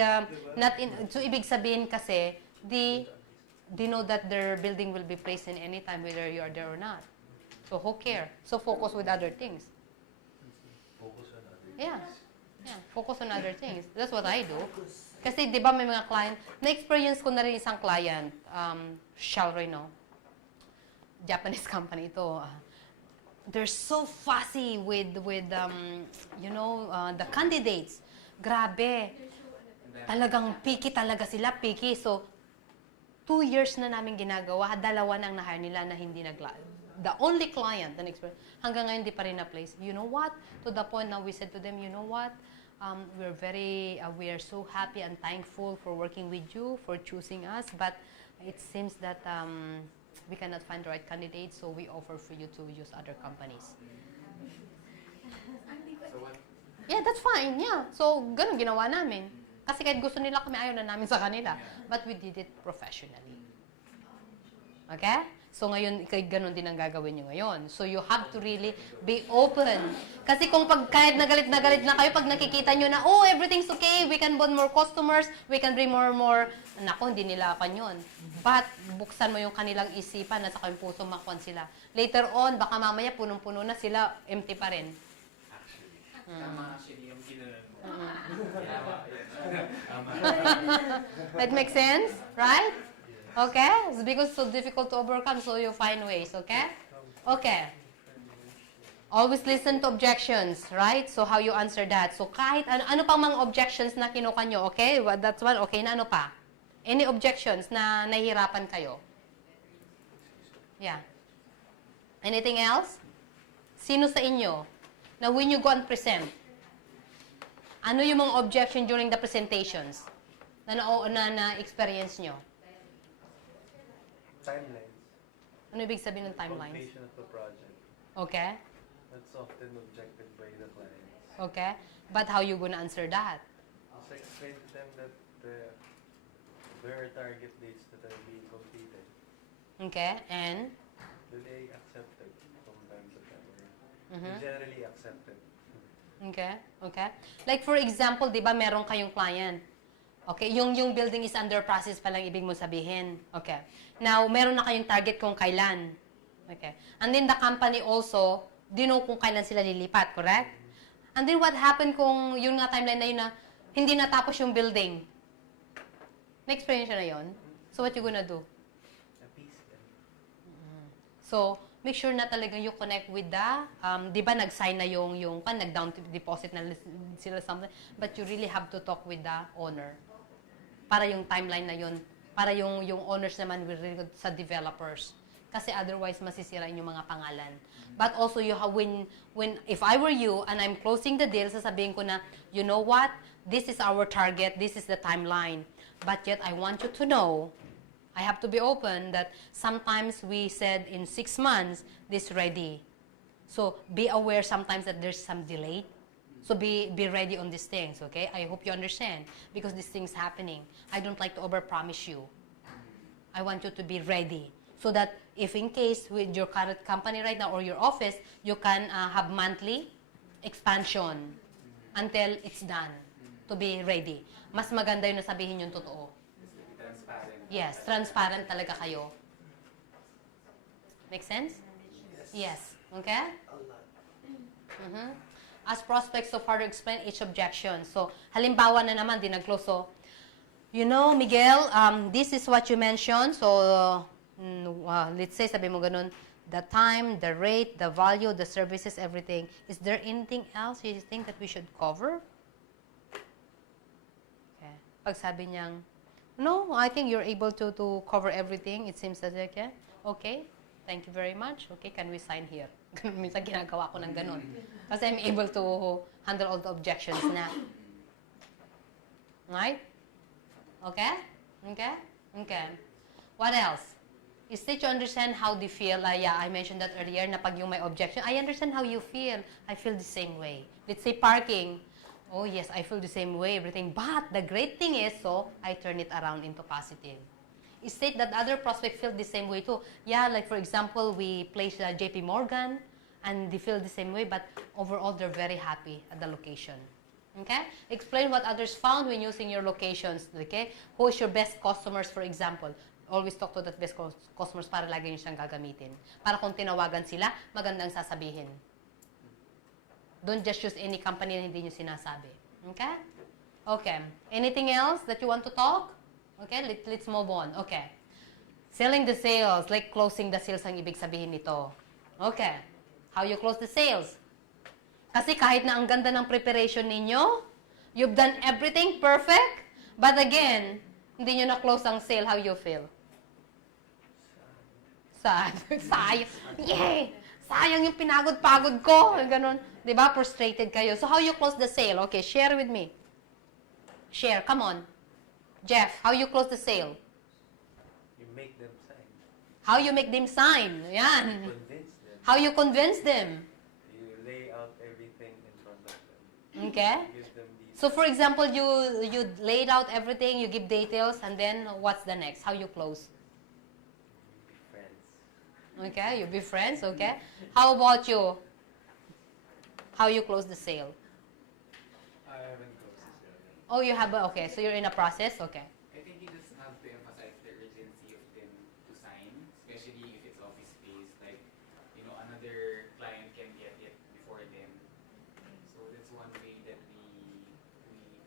not in, so ibig sabihin kasi, they know that their building will be placed in any time whether you are there or not. So who care? So focus with other things. Focus on other Yeah. things. Yeah, focus on other things. That's what I do. Kasi 'di ba may mga client, na-experience ko na rin isang client, Shalroy, no? Japanese company ito. They're so fussy with the candidates. Grabe. And then, Talagang picky talaga sila, picky. So 2 years na namin ginagawa, 2 na ang na-hire nila na hindi the only client na experience, hanggang ngayon di pa rin na-place. You know what? To the point now we said to them, you know what? We are so happy and thankful for working with you, for choosing us, but it seems that we cannot find the right candidate, so we offer for you to use other companies. so what? Yeah, that's fine. Yeah. So, ganun ginawa namin. Kasi kahit gusto nila kami, ayaw na namin sa kanila. But we did it professionally. Okay? So, ngayon, ganun din ang gagawin nyo ngayon. So, you have to really be open. Kasi kung kahit na galit na kayo, pag nakikita nyo na, oh, everything's okay, we can bond more customers, we can bring more, nako, hindi nila apan yun. But, buksan mo yung kanilang isipan at saka yung puso makuan sila. Later on, baka mamaya punong-puno na sila, empty pa rin. Actually. Tama actually yung kinunan mo. Tama. That makes sense? Right? Okay? It's because it's so difficult to overcome, so you find ways, okay? Okay. Always listen to objections, right? So how you answer that. So kahit ano pang mga objections na kinuha nyo, okay? Well, that's one, okay na ano pa? Any objections na nahihirapan kayo? Yeah. Anything else? Sino sa inyo na when you go and present, ano yung mga objection during the presentations na experience nyo? Timelines. Ano ibig sabihin ng timelines? Completion of the project. Okay? That's often objected by the clients. Okay? But how you gonna answer that? Just explain to them that there are target dates that are being completed. Okay? And? Do they accept it from time to time? Mhm. They generally accept it. Okay? Okay? Like for example, di ba meron kayong client? Okay? Yung building is under process pa lang ibig mo sabihin. Okay. Now, meron na kayong target kung kailan. Okay. And then the company also, do you know kung kailan sila lilipat, correct? And then what happened kung yung nga timeline na yun na hindi natapos yung building? Na-experience na yun? So what you gonna do? Appease them. So, make sure na talaga you connect with the, di ba nag-sign na yung nag-down deposit na sila something, but you really have to talk with the owner. Para yung timeline na yun, para yung owners naman will really sa developers. Kasi otherwise, masisira yung mga pangalan. But also, you have, if I were you, and I'm closing the deal, sasabihin ko na, you know what? This is our target, this is the timeline. But yet, I want you to know, I have to be open that sometimes we said in 6 months, this ready. So, be aware sometimes that there's some delay. So, be ready on these things, okay? I hope you understand. Because these things happening. I don't like to overpromise you. I want you to be ready. So that if in case with your current company right now or your office, you can have monthly expansion until it's done to be ready. Mas maganda yun na sabihin yung totoo. Transparent. Yes, transparent talaga kayo. Make sense? Yes. Okay? Mhm. As prospects to further explain each objection. So, halimbawa na naman, di nag-close. So, you know, Miguel, this is what you mentioned. So, let's say, sabi mo ganun, the time, the rate, the value, the services, everything. Is there anything else you think that we should cover? Okay. Pag sabi niyang, no, I think you're able to cover everything. It seems that, okay? Okay. Thank you very much. Okay, can we sign here? Minsan ginagawa ko ng ganun. Kasi I'm able to handle all the objections na. Right? Okay? Okay? Okay. What else? Is it to understand how they feel? Yeah, I mentioned that earlier na pag yung may objection, I understand how you feel. I feel the same way. Let's say parking. Oh yes, I feel the same way, everything. But the great thing is, so I turn it around into positive. State that other prospects feel the same way too. Yeah, like for example, we place JP Morgan, and they feel the same way, but overall they're very happy at the location. Okay? Explain what others found when using your locations. Okay? Who is your best customers, for example? Always talk to that best customers para lagi nyo siyang gagamitin. Para kung tinawagan sila, magandang sasabihin. Don't just use any company na hindi nyo sinasabi. Okay? Okay. Anything else that you want to talk? Okay, let's move on. Okay. Selling the sales, like closing the sales ang ibig sabihin nito. Okay. How you close the sales? Kasi kahit na ang ganda ng preparation ninyo, you've done everything perfect, but again, hindi nyo na-close ang sale, how you feel? Sad. Sayang. Yay! Sayang yung pinagod-pagod ko. Ganon. Diba? Frustrated kayo. So, how you close the sale? Okay, share with me. Share. Come on. Jeff, how you close the sale? You make them sign. How you make them sign? Yan. Convince them. How you convince them? You lay out everything in front of them. Okay? Give them the So, for example, you laid out everything, you give details, and then what's the next? How you close? friends. Okay, you be friends, okay? How about you? How you close the sale? I haven't closed this yet. Oh, you have, okay, so you're in a process, okay. I think you just have to emphasize the urgency of them to sign, especially if it's office space. Like, you know, another client can get it before them. So that's one way that we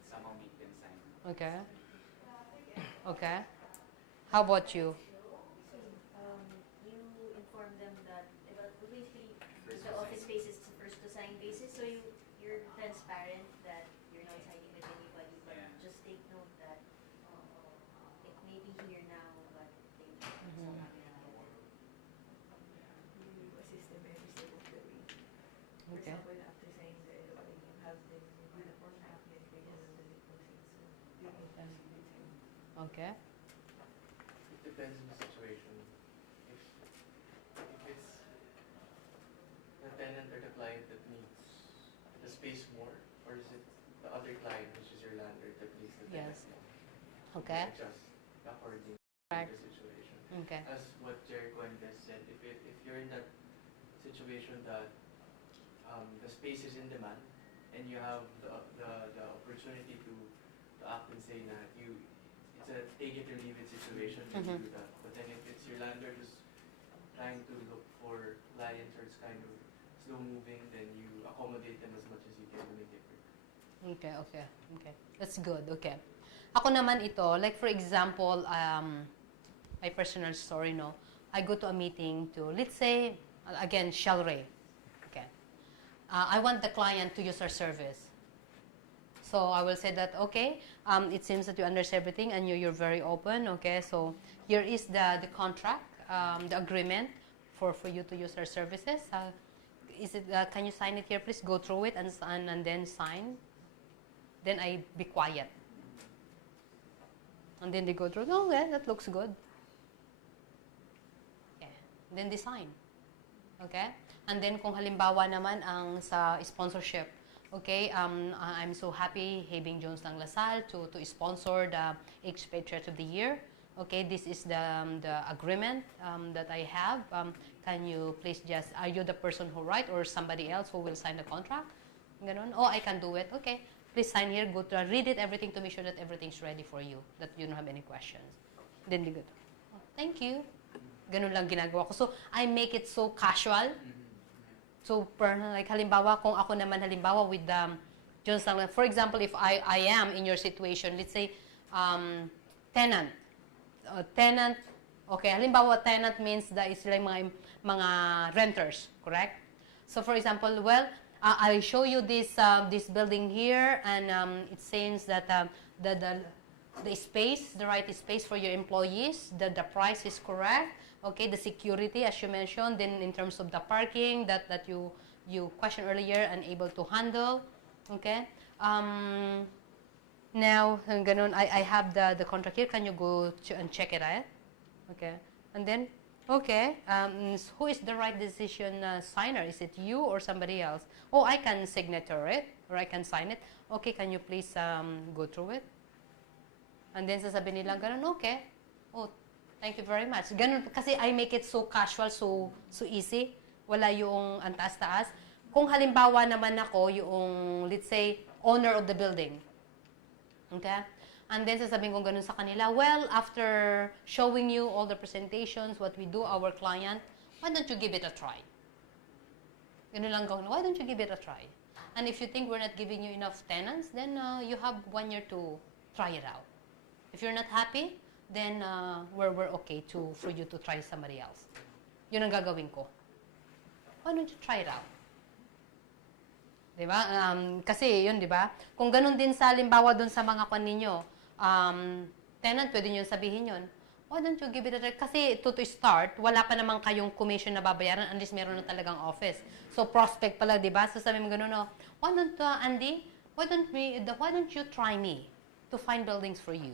somehow make them sign. Okay. Okay. How about you? You inform them that basically First the to office sign. space is the first to sign basis, so you're transparent that you're not signing with anybody, but Yeah. just take note that it may be here now, but they Mhm. You assist them every step of the way. For Okay. example, after signing the LOI, you have them review the contract, then create and then closing. So during the time you with him. Okay. It depends on the situation. If it's the tenant or the client that needs the space more, or is it the other client, which is your landlord, that needs the tenant Yes. more? Okay. Adjust according Right. to the situation. Okay. As what Jericho and Des said, if you're in that situation that the space is in demand and you have the opportunity to act and say that it's a take it or leave it situation, then you Mhm. do that. But then if it's your landlord who's trying to look for clients or it's kind of slow moving, then you accommodate them as much as you can to make it work. Okay, okay, okay. That's good, okay. Ako naman ito, like for example, my personal story, no? I go to a meeting to, let's say, again, Shellray. Okay. I want the client to use our service. So I will say that, okay, it seems that you understand everything and you're very open, okay? So here is the contract, the agreement for you to use our services. Can you sign it here, please? Go through it and then sign. Then I be quiet. And then they go through, oh, yeah, that looks good. Okay. Then they sign. Okay? And then kung halimbawa naman ang sa sponsorship, okay, I'm so happy having Jones ng Lasal to sponsor the Expatriate of the Year. Okay, this is the agreement that I have. Can you please are you the person who write or somebody else who will sign the contract? Ganon. Oh, I can do it. Okay. Please sign here. Go to read it, everything to make sure that everything's ready for you, that you don't have any questions. Then they go, oh, thank you. Ganun lang ginagawa ko. So, I make it so casual. So, like halimbawa, kung ako naman halimbawa with Jones lang, for example, if I am in your situation, let's say, tenant. Tenant, okay, halimbawa, tenant means that sila yung mga renters, correct? So, for example, well, I'll show you this building here, and it seems that the space, the right space for your employees, the price is correct. Okay, the security, as you mentioned, then in terms of the parking that you questioned earlier and able to handle. Okay. Now, ganun, I have the contract here. Can you go and check it out? Okay. And then, Okay. Who is the right decision signer? Is it you or somebody else? Oh, I can signature it or I can sign it. Okay, can you please go through it? And then sasabihin nila ganun, okay. Oh, thank you very much. Ganun, kasi I make it so casual, so easy. Wala yung antaas-taas. Kung halimbawa naman ako, yung, let's say, owner of the building. Okay? And then sasabihin ko ganun sa kanila, well, after showing you all the presentations, what we do, our client, why don't you give it a try? Ganun lang gawin, why don't you give it a try? And if you think we're not giving you enough tenants, then you have 1 year to try it out. If you're not happy, then we're okay for you to try somebody else. Yun ang gagawin ko. Why don't you try it out? Diba? Kasi yun, diba? Kung ganun din sa halimbawa doon sa mga kwan ninyo, tenant, pwede nyo sabihin yun. Why don't you give it a try? Kasi to start, wala pa naman kayong commission na babayaran unless meron na talagang office. So, prospect pala, diba? So, sabi mo gano'n, no, why don't, Andy, why don't you try me to find buildings for you?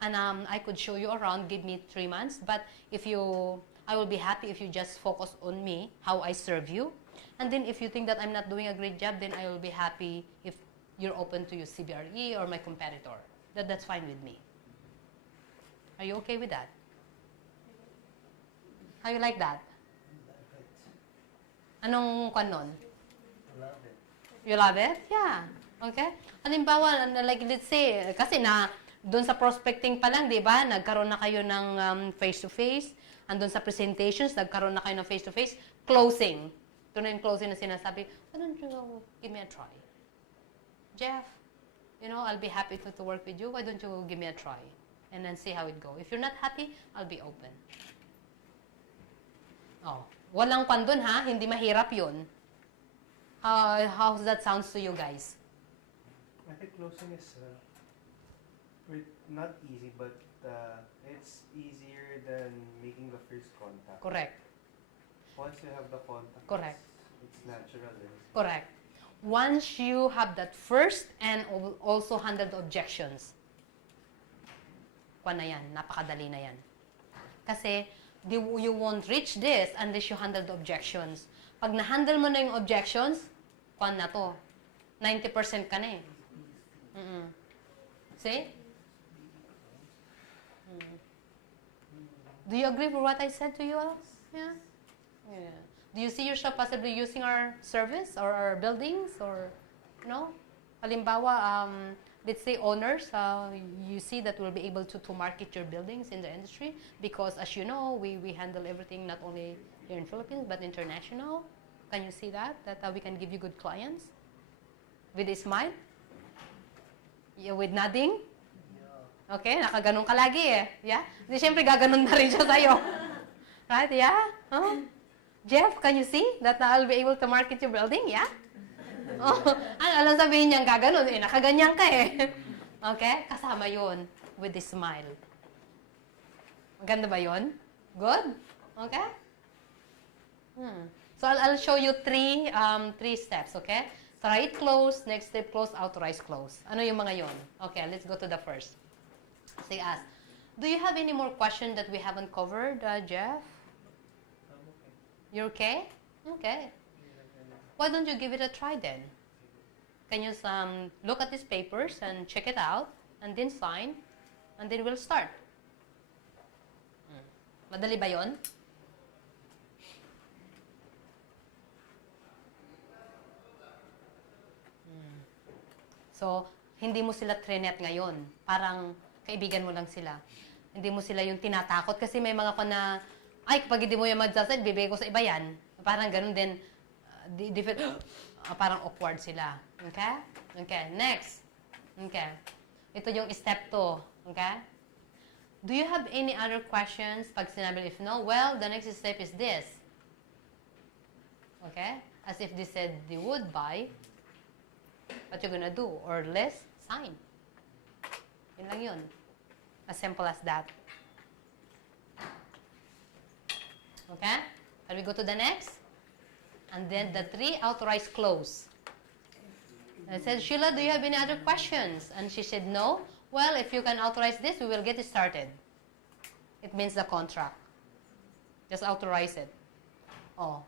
And I could show you around, give me 3 months. But I will be happy if you just focus on me, how I serve you. And then if you think that I'm not doing a great job, then I will be happy if you're open to use CBRE or my competitor. That's fine with me. Are you okay with that? How you like that? Anong kanon? Love it. You love it? Yeah. Okay? Halimbawa, like let's say, kasi doon sa prospecting pa lang, di ba, nagkaroon na kayo ng face-to-face, andun sa presentations, nagkaroon na kayo ng face-to-face, closing. Ito na yung closing na sinasabi, why don't you give me a try? Jeff, I'll be happy to work with you. Why don't you give me a try? And then see how it goes. If you're not happy, I'll be open. Oh, walang kwan dun ha, hindi mahirap yun. How that sounds to you guys? I think closing is not easy, but it's easier than making the first contact. Correct. Once you have the contact, Correct. it's natural. Correct. Once you have that first and also handle the objections, kwan na yan, napakadali na yan. Kasi you won't reach this unless you handle the objections. Pag na-handle mo na yung objections, kwan na to. 90% ka na eh. See? Do you agree with what I said to you all? Yeah? Yeah. Do you see yourself possibly using our service or our buildings or, no? Halimbawa, let's say owners, you see that we'll be able to market your buildings in the industry because as you know, we handle everything not only here in Philippines but international. Can you see that? That we can give you good clients? With a smile? Yeah, with nodding? Okay, nakaganon ka lagi eh. Yeah? Di syempre gaganon na rin siya sa'yo. Right? Yeah? Huh? Jeff, can you see that I'll be able to market your building? Yeah? Oh, alam sabihin niya gaganon eh, nakaganyan ka eh. Okay? Kasama yun with the smile. Maganda ba yun? Good? Okay? So I'll show you three steps, okay? Try it close, next step close, authorize close. Ano yung mga yun? Okay, let's go to the first. Say ask. Do you have any more questions that we haven't covered, Jeff? You're okay? Okay. Why don't you give it a try then? Can you look at these papers and check it out, and then sign, and then we'll start. Madali ba yun? So, hindi mo sila trinet ngayon. Parang kaibigan mo lang sila. Hindi mo sila yung tinatakot kasi may mga ko na, ay, kapag hindi mo yung mag-sasad, bibigay ko sa iba yan. Parang ganun din, parang awkward sila. Okay? Okay, next. Okay. Ito yung step 2. Okay? Do you have any other questions? Pag sinabi, if no, well, the next step is this. Okay? As if they said they would buy, what you're gonna do? Or less, sign. Yun lang yun. As simple as that. Okay? Can we go to the next? And then the 3, authorize close. I said, Sheila, do you have any other questions? And she said, no. Well, if you can authorize this, we will get it started. It means the contract. Just authorize it. Oh.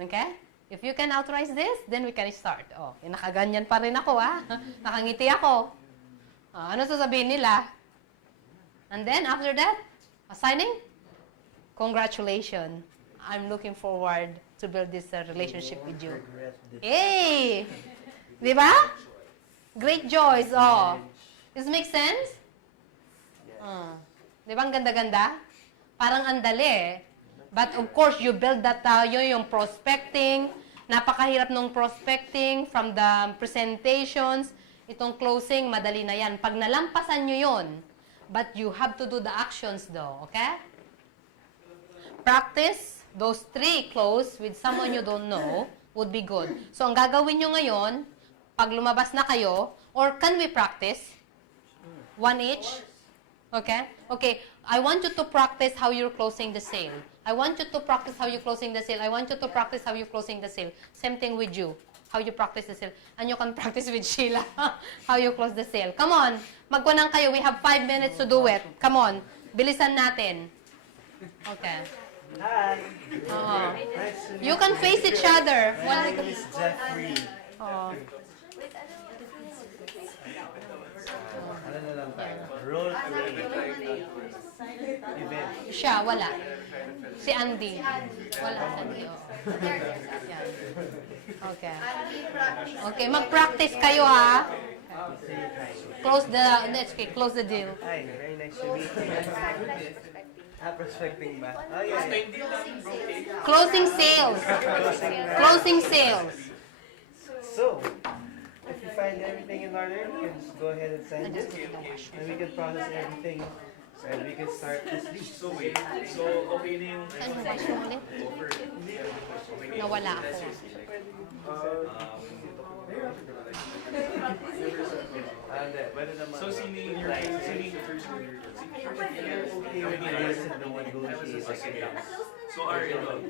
Okay? If you can authorize this, then we can start. Oh, nakaganyan pa rin ako, ha? Nakangiti ako. Ano sasabihin nila? And then, after that, assigning? Congratulations. I'm looking forward to build this relationship with you. Hey! Di ba? Great joys. Oh. Does it make sense? Di ba ang ganda-ganda? Parang andali eh. But of course, you build that, yung prospecting. Napakahirap nung prospecting from the presentations. Itong closing, madali na yan. Pag nalampasan nyo yun, but you have to do the actions though, okay? Practice those 3 close with someone you don't know would be good. So, ang gagawin nyo ngayon, pag lumabas na kayo, or can we practice? 1 each? Okay? Okay, I want you to practice how you're closing the sale. I want you to practice how you're closing the sale. I want you to practice how you're closing the sale. Same thing with you. How you practice the sale. And you can practice with Sheila. How you close the sale. Come on. Magkunang kayo. We have 5 minutes to do it. Come on. Bilisan natin. Okay. Hi. Oo. Nice to meet You can face each other. My name is Jeffrey. Oh. Ano na lang tayo? Role play. Event. Siya, wala. Si Andy. Wala si Andy. Oh. Yan. Okay. Okay, mag-practice kayo ha. Close the, okay, close the deal. Hi, very nice to meet you. Prospecting ba? Oh, yeah. Closing sales. Closing sales. So, if you find everything in order, you can just go ahead and sign this. And we can process everything. And we can start this week. So wait, so okay na yung Saan mo guys yung ulit? Nawala ako. Pwede naman. So sino yung first order? Okay with this and no one goes here. So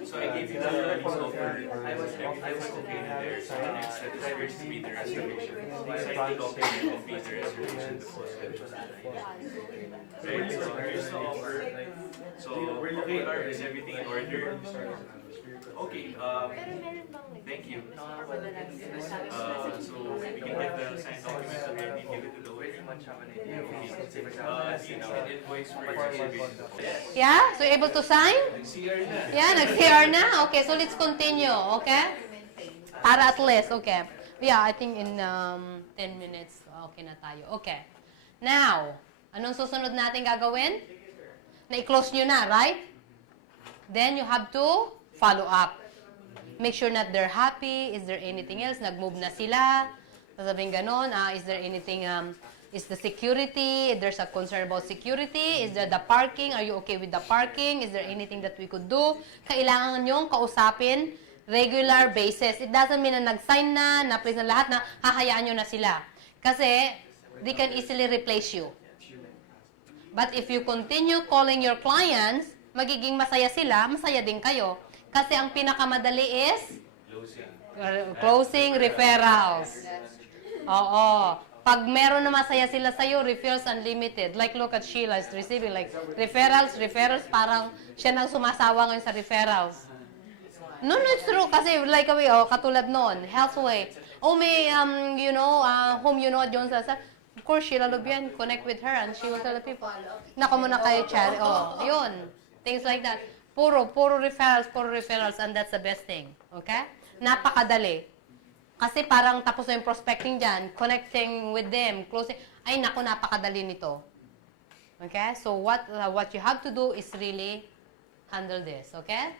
so I gave you the lease offer. I was okay na there. So the next step is first to meet the reservation. So I think okay to complete the reservation deposit. Right, so here's the offer. So okay, is everything in order? Okay, thank you. So we can get the signed documents and then we give it to the waiter. You need an invoice for your reservation deposit. Yeah? So able to sign? CR na. Yeah, nag-CR na? Okay, so let's continue. Okay? Para at least, okay. Yeah, I think in 10 minutes, okay na tayo. Okay. Now, anong susunod natin gagawin? Na-close nyo na, right? Then you have to follow up. Make sure that they're happy. Is there anything else? Nag-move na sila. Sasabihin ganon, is there anything, is the security, if there's a concern about security, is there the parking, are you okay with the parking, is there anything that we could do? Kailangan nyong kausapin regular basis. It doesn't mean na nag-sign na, na-place na lahat, na hahayaan nyo na sila. Kasi, they can easily replace you. But if you continue calling your clients, magiging masaya sila, masaya din kayo. Kasi ang pinakamadali is closing referrals. Oo. Pag meron na masaya sila sa'yo, referrals unlimited. Like, look at Sheila is receiving like referrals, parang siya nang sumasawa ngayon sa referrals. No, it's true. Kasi like kami, katulad noon, Healthway. Oh, may, whom you know, Johnson. Of course, Sheila Lubian, connect with her and she will tell the people. Nako muna kayo, Chari. Oh, yun. Things like that. Puro referrals, and that's the best thing. Okay? Napakadali. Kasi parang tapos na yung prospecting dyan, connecting with them, closing. Ay, naku, napakadali nito. Okay? So, what you have to do is really handle this. Okay?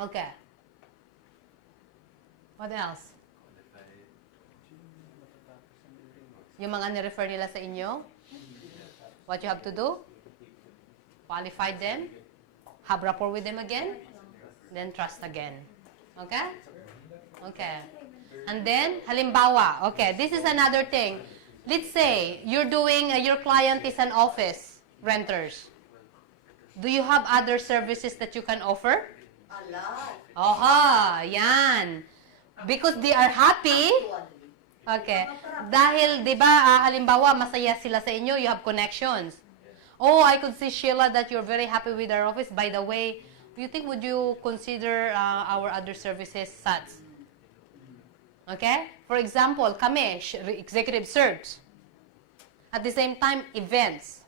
Okay. What else? Yung mga ni-refer nila sa inyo? What you have to do? Qualify them, have rapport with them again, then trust again. Okay? Okay. And then, halimbawa, okay, this is another thing. Let's say, you're doing, your client is an office renters. Do you have other services that you can offer? A lot. Oha, yan. Because they are happy. Okay. Dahil, di ba, halimbawa, masaya sila sa inyo, you have connections. Oh, I could see, Sheila, that you're very happy with our office. By the way, do you think would you consider our other services such? Okay? For example, kami, executive search. At the same time, events.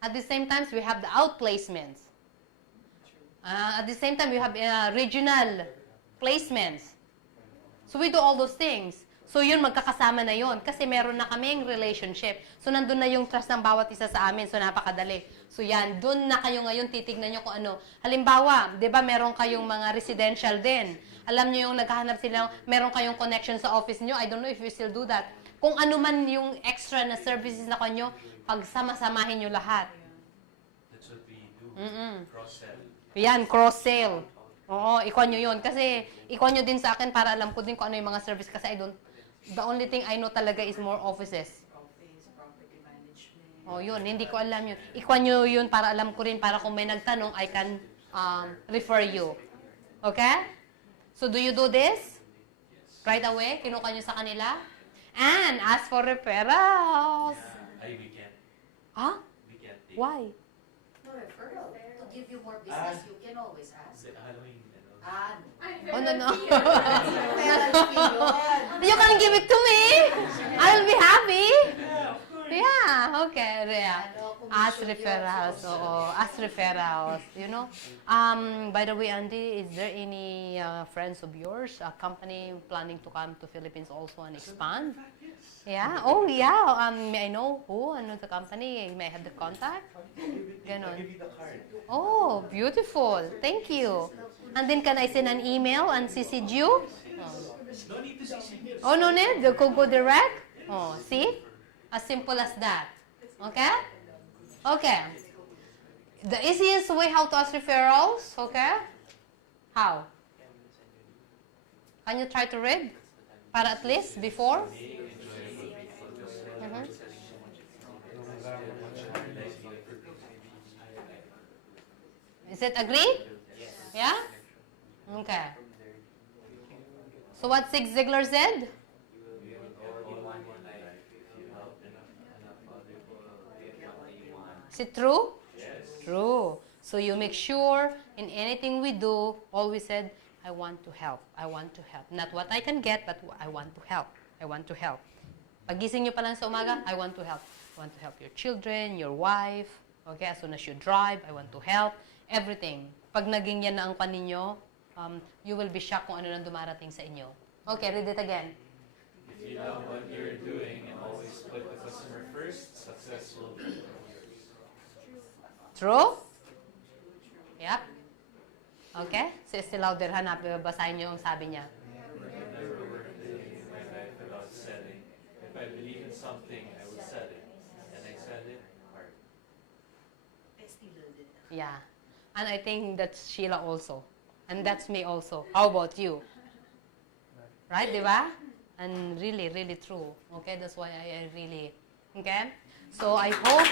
At the same time, we have the outplacements. At the same time, we have regional placements. So we do all those things. So yun, magkakasama na yun. Kasi meron na kaming relationship. So nandun na yung trust ng bawat isa sa amin. So napakadali. So yan, dun na kayo ngayon, titignan nyo kung ano. Halimbawa, di ba meron kayong mga residential din. Alam nyo yung naghahanap sila, meron kayong connection sa office nyo. I don't know if you still do that. Kung ano man yung extra na services na kanyo, pagsama-samahin nyo lahat. That's what we do. Cross-sell. Yan, cross-sale. Oo, ikaw nyo yun. Kasi ikaw nyo din sa akin para alam ko din kung ano yung mga service. Kasi the only thing I know talaga is more offices. Office, property management. Oh, yun. Hindi ko alam yun. Ikaw nyo yun para alam ko rin. Para kung may nagtanong, I can refer you. Okay? So, do you do this? Right away? Kinuha nyo sa kanila? And as for referrals. Ay, we can't. Huh? We can't take. Why? No referral. To give you more business, you can always ask. Halloween, ano. No. Oh, no. Referral fee yun. You can give it to me. I'll be happy. Yeah, okay. Yeah. As referrals. Oo, as referrals. You know? By the way, Andy, is there any friends of yours, a company planning to come to Philippines also and expand? Yeah? Oh, yeah. May I know who? Ano the company? May I have the contact? Ganon. Oh, beautiful. Thank you. And then can I send an email and CC you? No need to see. Oh, no need? You could go direct? Oh, see? As simple as that. Okay? Okay. The easiest way how to ask referrals, okay? How? Can you try to read? Para at least before? Mhm. Is it agreed? Yeah? Okay. So what Zig Ziglar said? Is it true? Yes. True. So you make sure in anything we do, always said, I want to help. I want to help. Not what I can get, but I want to help. I want to help. Pagising nyo pa lang sa umaga, I want to help. I want to help your children, your wife. Okay, as soon as you drive, I want to help. Everything. Pag naging yan na ang pan ninyo, you will be shocked kung ano nang dumarating sa inyo. Okay, read it again. If you know what you're doing and always put the customer first, success will be yours. True? Yep. Okay? So, still out there, hanap, basahin nyo yung sabi niya. I've never worked a day in my life without selling. If I believe in something, I will sell it. And I sell it hard. Yeah. And I think that's Sheila also. And that's me also. How about you? Right, di ba? And really, really true. Okay, that's why I really, okay? So I hope,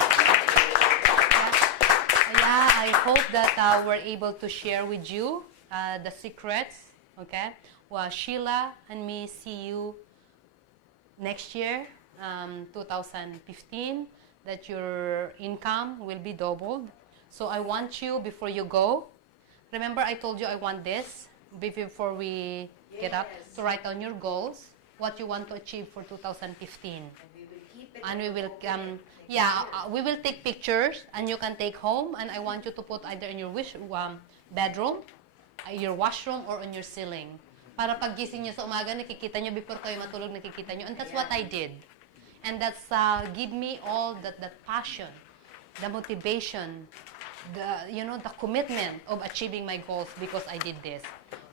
I hope that we're able to share with you the secrets, okay? Well, Sheila and me see you next year, 2015, that your income will be doubled. So I want you, before you go, remember I told you I want this, before we get up, to write down your goals, what you want to achieve for 2015. And we will, we will take pictures, and you can take home, and I want you to put either in your bedroom, your washroom, or on your ceiling. Para paggising nyo sa umaga, nakikita nyo, before kayo matulog, nakikita nyo. And that's what I did. And that's give me all that passion, the motivation, the commitment of achieving my goals because I did this.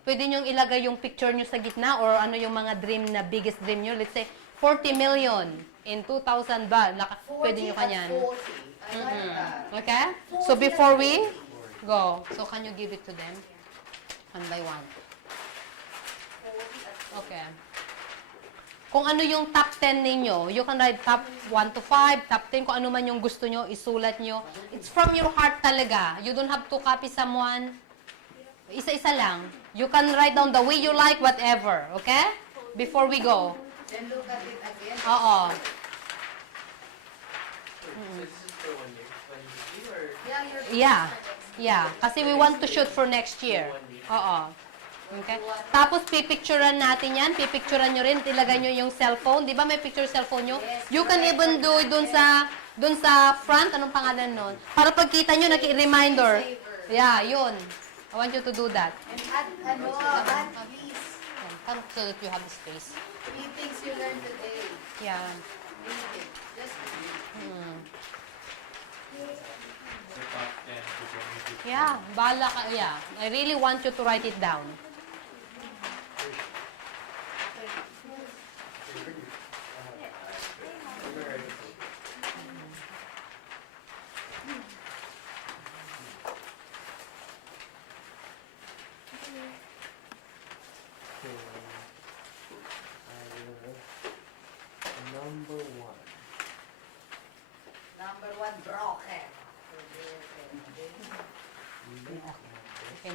Pwede nyo ilagay yung picture nyo sa gitna or ano yung mga dream na biggest dream nyo. Let's say, 40 million in 2000 ba? Pwede nyo kanyan. Okay? So before we go, so can you give it to them? One by one. Okay. Kung ano yung top 10 ninyo, you can write top 1 to 5, top 10, kung ano man yung gusto nyo, isulat nyo. It's from your heart talaga. You don't have to copy someone. Isa-isa lang. You can write down the way you like, whatever. Okay? Before we go. Then look at it again. Oo. This is for 1 year. Yeah. Yeah. Kasi we want to shoot for next year. Oo. Okay? Tapos pipicturean natin yan. Pipicturean nyo rin. Ilagay nyo yung cellphone. Di ba may picture cellphone nyo? You can even do it dun sa front. Anong pangalan nun? Para pagkita nyo, reminder. Yeah, yun. I want you to do that. And add please, So that you have the space. 3 things you learned today. Yeah. 3 things. Just 3. Hmm. The top 10 to 20. Yeah, bahala ka. Yeah. I really want you to write it down. Number 1. Number 1, broken. Okay.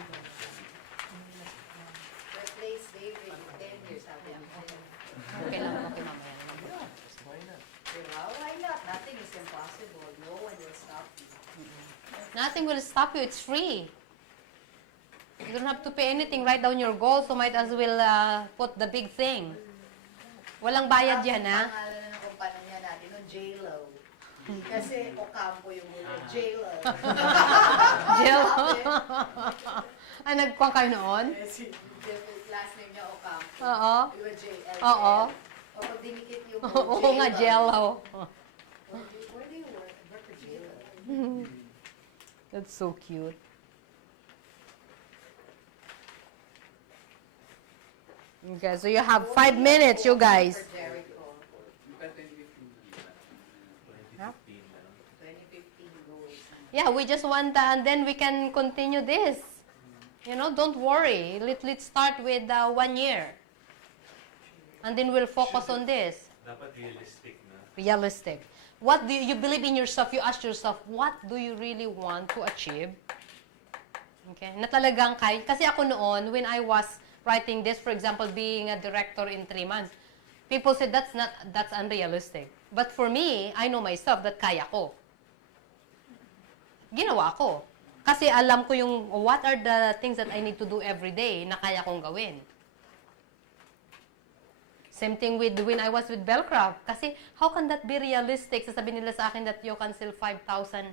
Replace David in 10 years. Sabi niya. Okay lang. Okay, mamaya. Why not? Diba? Why not? Nothing is impossible. No one will stop you. Nothing will stop you. It's free. You don't have to pay anything. Write down your goals, so might as well put the big thing. Walang bayad yan, ha? Ang pangalan ng kumpanya natin, no, J-Lo. Kasi Ocampo yung muna, J-Lo. Jill? Sabi, Ah, nagkuhan kayo noon? si last name niya Ocampo. Oo. Di ba J-L? Oo. O pag dinikit yung Oo nga, Jello. Where do you work? Work for J-Lo. That's so cute. Okay, so you have 5 minutes, you guys. For Jericho. Bukan 2015 Huh? 2015 goals. Yeah, we just want, and then we can continue this. You know, don't worry. Let's start with 1 year. And then we'll focus on this. Dapat realistic na. Realistic. What do you believe in yourself? You ask yourself, what do you really want to achieve? Okay, na talagang kaya. Kasi ako noon, when I was writing this, for example, being a director in 3 months, people said that's unrealistic. But for me, I know myself that kaya ko. Ginawa ko. Kasi alam ko yung what are the things that I need to do every day na kaya kong gawin. Same thing with when I was with Bellcraft. Kasi how can that be realistic? Sasabihin nila sa akin that you can sell 5,000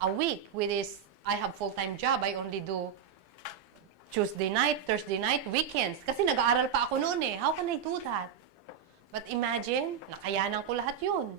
a week with this, I have full-time job. I only do Tuesday night, Thursday night, weekends. Kasi nag-aaral pa ako noon eh. How can I do that? But imagine, nakayanan ko lahat yun.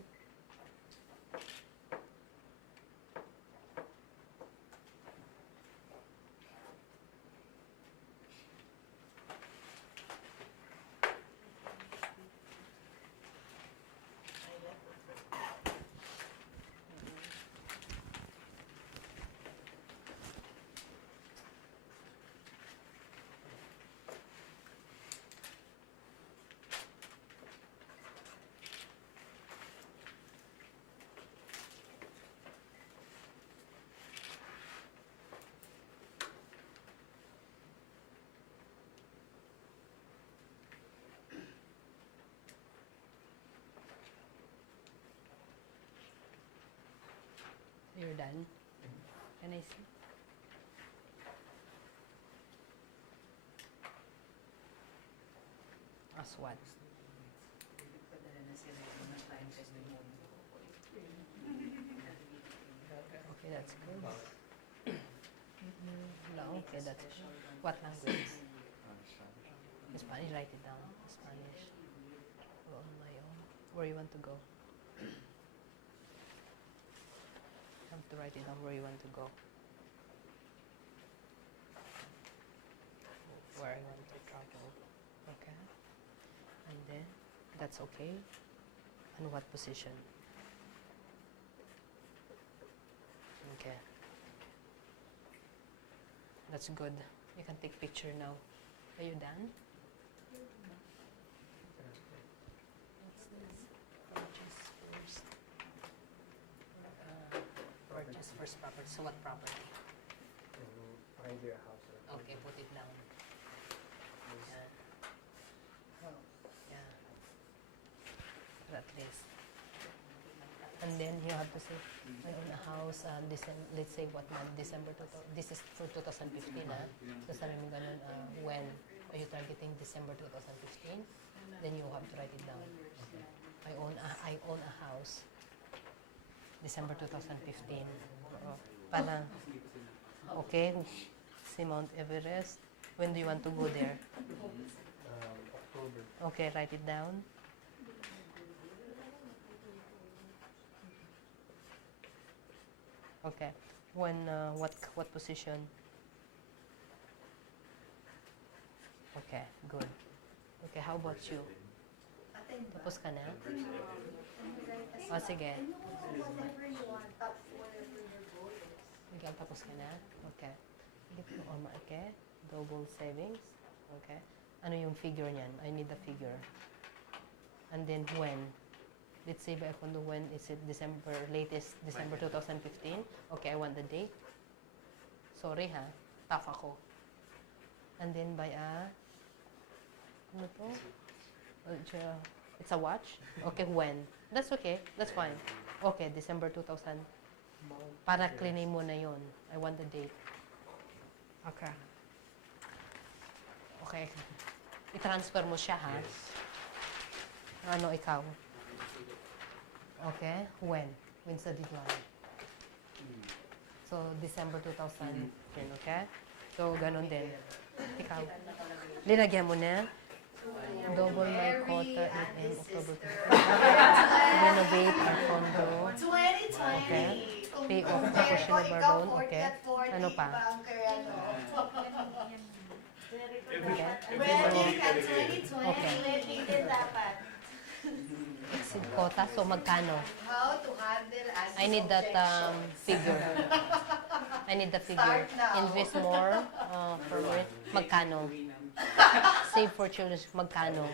You're done? Can I see? As what? Padala na sila yung mga client testimony. Okay, that's good. No, okay, that's what language? Spanish, write it down. Spanish. Go on my own. Where you want to go? You have to write it down where you want to go. Where I want to travel. Okay. And then, that's okay. And what position? Okay. That's good. You can take picture now. Are you done? What's this? Purchase first. Purchase first property. So what property? Find your house. Okay, put it down. Yeah. Yeah. At least. And then you have to say, I own a house, let's say what month, December 2000, this is for 2015, So sabi mo ganun, when are you targeting December 2015? Then you have to write it down. Okay. I own a house, December 2015. Parang, okay, si Mount Everest. When do you want to go there? October. Okay, write it down. Okay. When, what position? Okay, good. Okay, how about you? Tapos ka na? O, sige. Whatever you want, top whatever your goal is. Ikaw, tapos ka na? Okay. Okay. Double savings. Okay. Ano yung figure niyan? I need the figure. And then when? Let's say by Akondo, when is it December, latest December 2015? Okay, I want the date. Sorry ha, tough ako. And then by ano to? It's a watch? Okay, when? That's okay, that's fine. Okay, December 2000. Para cleanin mo na yun. I want the date. Okay. Okay. I-transfer mo siya ha? Ano ikaw? Okay, when? When's the deadline? So, December 2010, okay? So, ganun din. Ikaw. Linagyan mo na. Double my quota in October 20. Renovate our condo. 2020. Okay. Pay off the portion of our loan. Okay. Ano pa? Okay. Wedding at 2020. Okay. Wedding din dapat. Exceed quota. So, magkano? How to handle as I need that figure. I need the figure. Start now. Invest more for it. Magkano? Save for children. Magkano?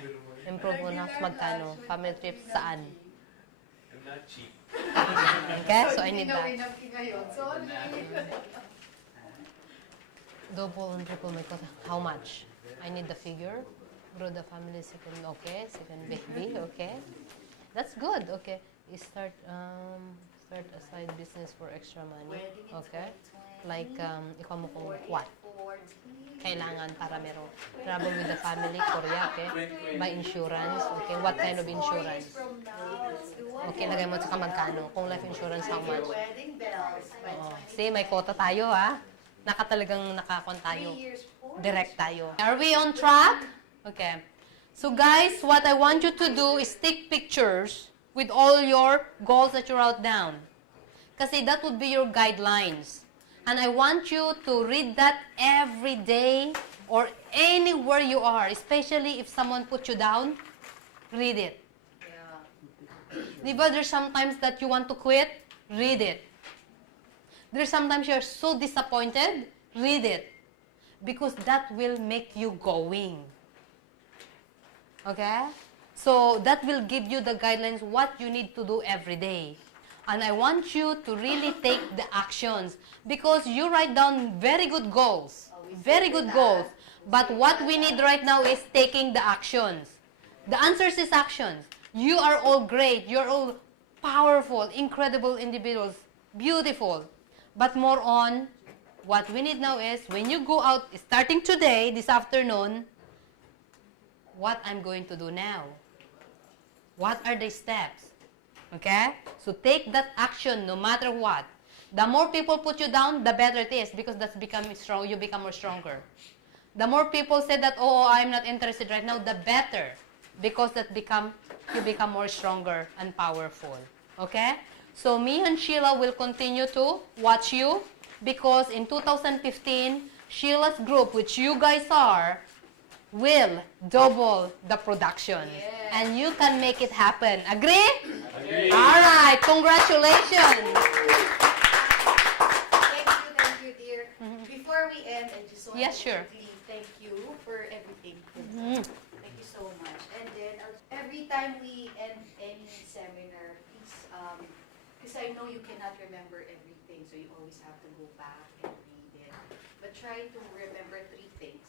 Improve on house. Magkano? Family trips. Saan? I'm not cheap. Okay? So, I need that. Sorry. Double and triple my quota. How much? I need the figure. Grow the family. Second, okay. Second baby. Okay. That's good. Okay. You start a side business for extra money. Okay. Like, ikaw mo kung what? Kailangan para merong travel with the family, Korea, okay? Buy insurance, okay? What kind of insurance? Okay, lagay mo sa magkano. Kung life insurance, how much? Wedding bells. Oo. See, may quota tayo, ha? Talagang nakakon tayo. Direct tayo. Are we on track? Okay. So guys, what I want you to do is take pictures with all your goals that you wrote down. Kasi that would be your guidelines. And I want you to read that every day or anywhere you are, especially if someone put you down, read it. Diba, there's sometimes that you want to quit, read it. There's sometimes you're so disappointed, read it. Because that will make you going. Okay? So, that will give you the guidelines what you need to do every day. And I want you to really take the actions. Because you write down very good goals. Very good goals. But what we need right now is taking the actions. The answers is actions. You are all great. You're all powerful, incredible individuals. Beautiful. But more on, what we need now is, when you go out, starting today, this afternoon, what I'm going to do now. What are the steps? Okay? So take that action no matter what. The more people put you down, the better it is because that's becoming strong. You become more stronger. The more people say that, oh, I'm not interested right now, the better. Because you become more stronger and powerful. Okay? So me and Sheila will continue to watch you because in 2015, Sheila's group, which you guys are, will double the production. Yes. And you can make it happen. Agree? Agree. All right. Congratulations. Thank you, dear. Before we end, I just want Yes, to sure. quickly thank you for everything. Mhm. Thank you so much. And then every time we end any seminar, please, because I know you cannot remember everything, so you always have to go back and read it. But try to remember three things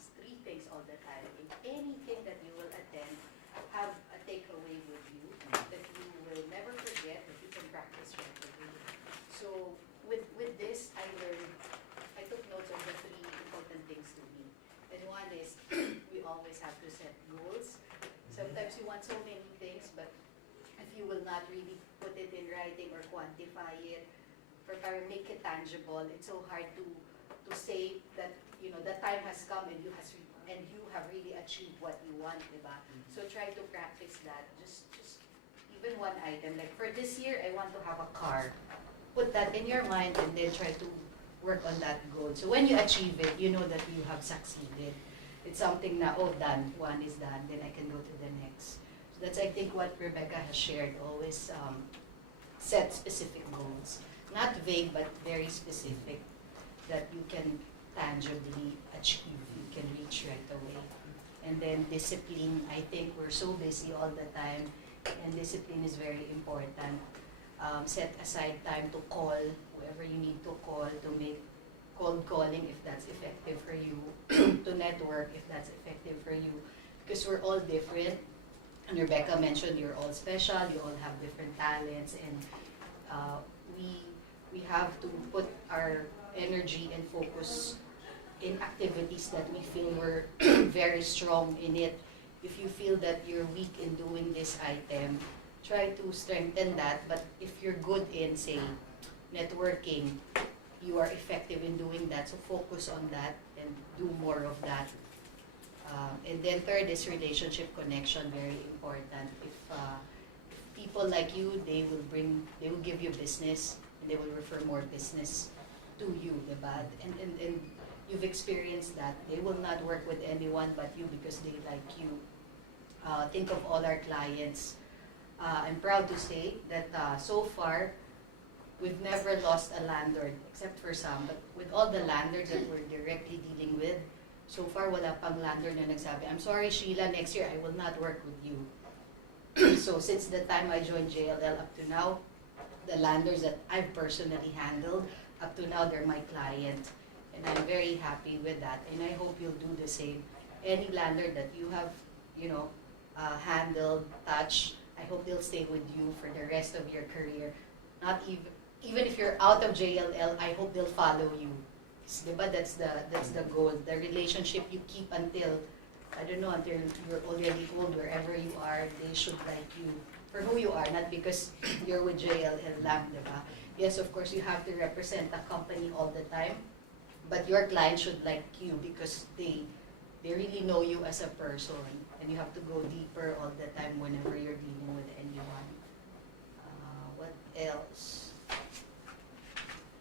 all the time. In anything that you will attend, have a takeaway with you that you will never forget, that you can practice right away. you want so many things, but if you will not really put it in writing or quantify it, or make it tangible, it's so hard to say that, you know, the time has come and you have really achieved what you want, diba? So try to practice that. Just even one item. Like for this year, I want to have a car. Put that in your mind and then try to work on that goal. So when you achieve it, you know that you have succeeded. It's something na, oh, done. One is done. Then I can go to the next. So that's, I think, what Rebecca has shared. Always set specific goals. Not vague, but very specific, that you can tangibly achieve, you can reach right away. And then discipline, I think we're so busy all the time, and discipline is very important. Set aside time to call whoever you need to call, to make cold calling if that's effective for you, to network if that's effective for you, because we're all different. And Rebecca mentioned you're all special, you all have different talents, and we have to put our energy and focus in activities that we feel we're very strong in it. If you feel that you're weak in doing this item, try to strengthen that. But if you're good in, say, networking, you are effective in doing that, so focus on that and do more of that. And then third is relationship connection, very important. If people like you, they will give you business, and they will refer more business to you, diba? And you've experienced that. They will not work with anyone but you because they like you. Think of all our clients. I'm proud to say that so far, we've never lost a landlord, except for some. But with all the landlords that we're directly dealing with, so far wala pang landlord na nagsabi, I'm sorry Sheila, next year I will not work with you. So since the time I joined JLL up to now, the landlords that I've personally handled, up to now they're my client. And I'm very happy with that. And I hope you'll do the same. Any landlord that you have, you know, handled, touched, I hope they'll stay with you for the rest of your career. Not even if you're out of JLL, I hope they'll follow you. Diba? That's the goal. The relationship you keep until, I don't know, until you're already old, wherever you are, they should like you for who you are, not because you're with JLL lang, diba? Yes, of course, you have to represent the company all the time, but your client should like you because they really know you as a person, and you have to go deeper all the time whenever you're dealing with anyone. What else?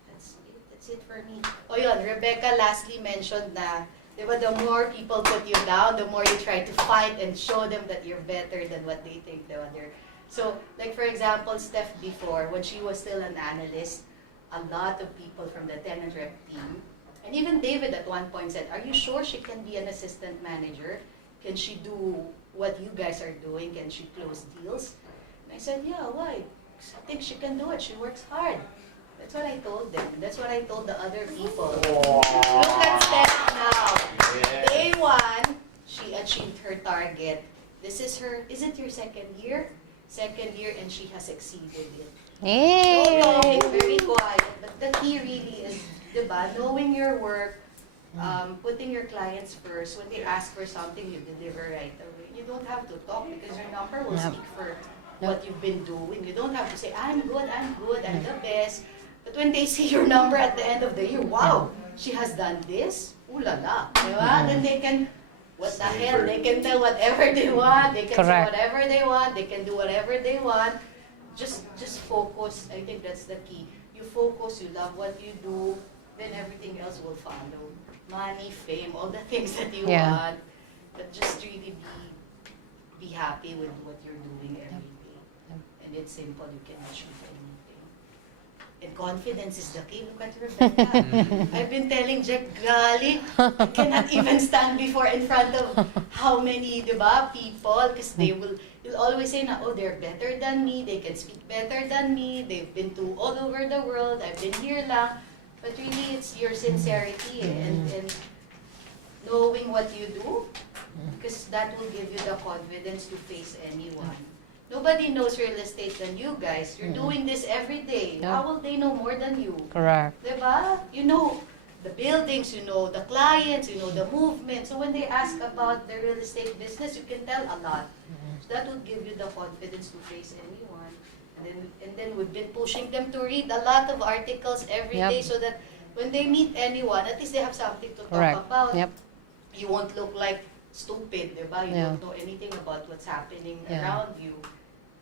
That's it for me. Oh yun, Rebecca lastly mentioned na, diba, the more people put you down, the more you try to fight and show them that you're better than what they think the other. So, like for example, Steph before, when she was still an analyst, a lot of people from the tenant rep team, and even David at one point said, are you sure she can be an assistant manager? Can she do what you guys are doing? Can she close deals? And I said, yeah, why? I think she can do it. She works hard. That's what I told them. That's what I told the other people. Look at Steph now. Yeah. Day one, she achieved her target. This is her, is it your second year? Second year, and she has exceeded it. Yay! No talking, very quiet. But the key really is, diba, knowing your work, putting your clients first. When they ask for something, you deliver right away. You don't have to talk because your number will speak for what you've been doing. You don't have to say, I'm good, I'm the best. But when they see your number at the end of the year, wow, she has done this, ooh la la, diba? Then they can, what the hell, they can tell whatever they want, they can say whatever they want, they can do whatever they want. Just focus. I think that's the key. You focus, you love what you do, then everything else will follow. Money, fame, all the things that you want. But just really be happy with what you're doing every day. And it's simple, you can achieve anything. And confidence is the key. Look at Rebecca. I've been telling Jack, golly, I cannot even stand in front of how many, diba, people, because you'll always say na, oh, they're better than me, they can speak better than me, they've been to all over the world, I've been here lang. But really, it's your sincerity and knowing what you do, because that will give you the confidence to face anyone. Nobody knows real estate than you guys. You're doing this every day. How will they know more than you? Correct. Diba? You know the buildings, you know the clients, you know the movement. So when they ask about the real estate business, you can tell a lot. So that would give you the confidence to face anyone. And then we've been pushing them to read a lot of articles every Yep. day so that when they meet anyone, at least they have something to Correct. talk about. Yep. You won't look like stupid, diba? You Yeah. don't know anything about what's happening Yeah. around you.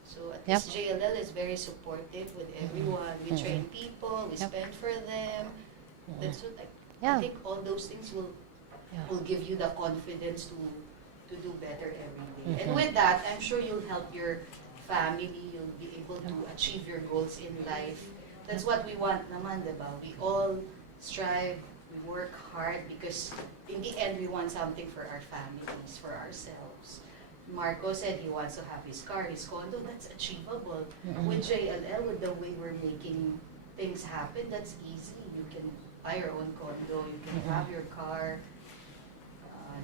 So at Yep. least JLL is very supportive with everyone. We train people, we Yep. spend for them. That's what I Yeah. think all those things will give you the confidence to do better every day. And with that, I'm sure you'll help your family, you'll be able to achieve your goals in life. That's what we want naman, diba? We all strive, we work hard because in the end, we want something for our families, for ourselves. Marco said he wants to have his car, his condo. That's achievable. With JLL, with the way we're making things happen, that's easy. You can buy your own condo, you can have your car.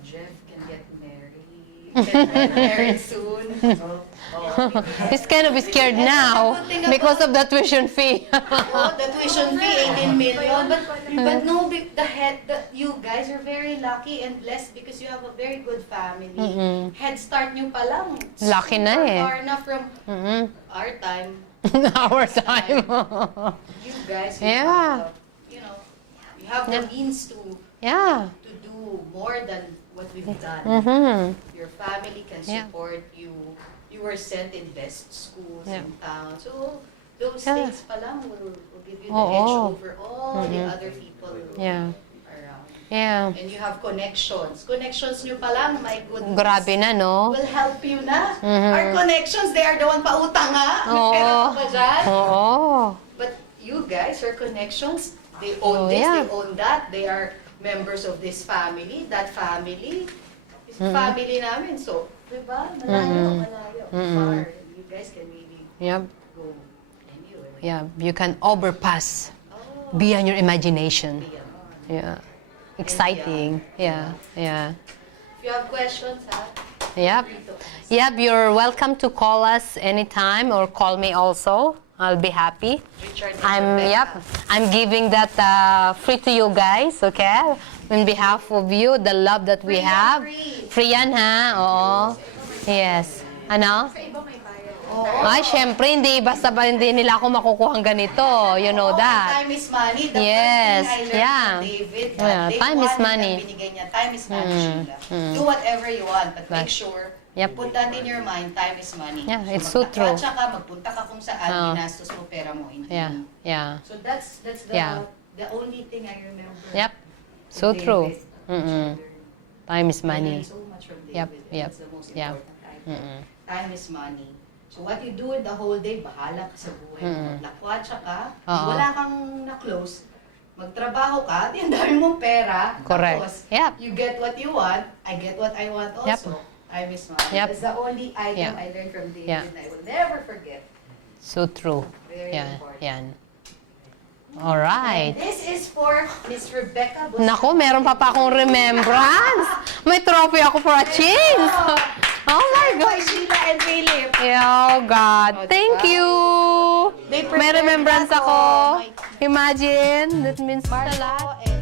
Jeff can get married. Can get married soon. Oh. He's kind of scared now because of the tuition fee. Oh, the tuition fee, 18 million. But no, you guys are very lucky and blessed because you have a very good family. Head start nyo pa lang. Lucky na super eh. far na from our time. Our time. You guys, Yeah. have, you have the means to Yeah. do more than what we've done. Your family can Yeah. support you. You were sent in best schools Yeah. in town. So those Yeah. things pa lang will give you the Oo. edge over all the other people Yeah. around. Yeah. And you have connections. Connections nyo pa lang, my goodness. Grabe na, no? Will help you na. Our connections, they are the one pautang nga. May Oo. pera pa ba dyan? Oo. But you guys, your connections, they own Oh, this, yeah. they own that. They are members of this family, that family. Is family namin. So, diba? Malayo. Far. You guys can really Yep. go anywhere. Yeah. You can overpass Oh, beyond your imagination. beyond. Yeah. Exciting. Yeah. Yeah. If you have questions, Yep. free to ask. Yep. You're welcome to call us anytime or call me also. I'll be happy. Richard and I'm Rebecca. I'm giving that free to you guys, okay? On behalf of you, the love that we Free yan, have. free. Free yan, ha? Oo. Yes. Ano? Sa iba may bayad. Oo. Ay, syempre, hindi. Basta ba hindi nila ako makukuha ng ganito. You know Oo, that. Time is money. The Yes, first thing I learned yeah. from David, Yeah, day time one, is money. na binigay niya, time is money, Sheila. Do whatever you want, but make Right. sure, Yep. put that in your mind, time is money. Yeah, it's so true. Magtakatsa ka, magpunta ka kung saan, ginastos mo pera mo. Hindi. Yeah, yeah. So that's the Yeah. the only thing I remember. Yep. from So David, true. which I learned. Time is I money. learned so much from David. Yep, and yep, That's the most yep. important item. Time is money. So what you do in the whole day, bahala ka sa buhay mo. Maglakwatsa ka, Oo. wala kang na-close, magtrabaho ka, di ang dami mong pera. Correct. Tapos, Yep. you get what you want, I get what I want also. Yep. Time is money. Yep. That's the only item Yeah. I learned from David Yeah. and I will never forget. So true. Very Yan, important. yan. Alright. And this is for Miss Rebecca Bustamante. Naku, meron pa akong remembrance. May trophy ako for a change. Oh my By God. Sheila and Philip. Oh God. Oh, Thank diba? you. They May prepared remembrance ako. ako. Imagine. That means a lot. Marco and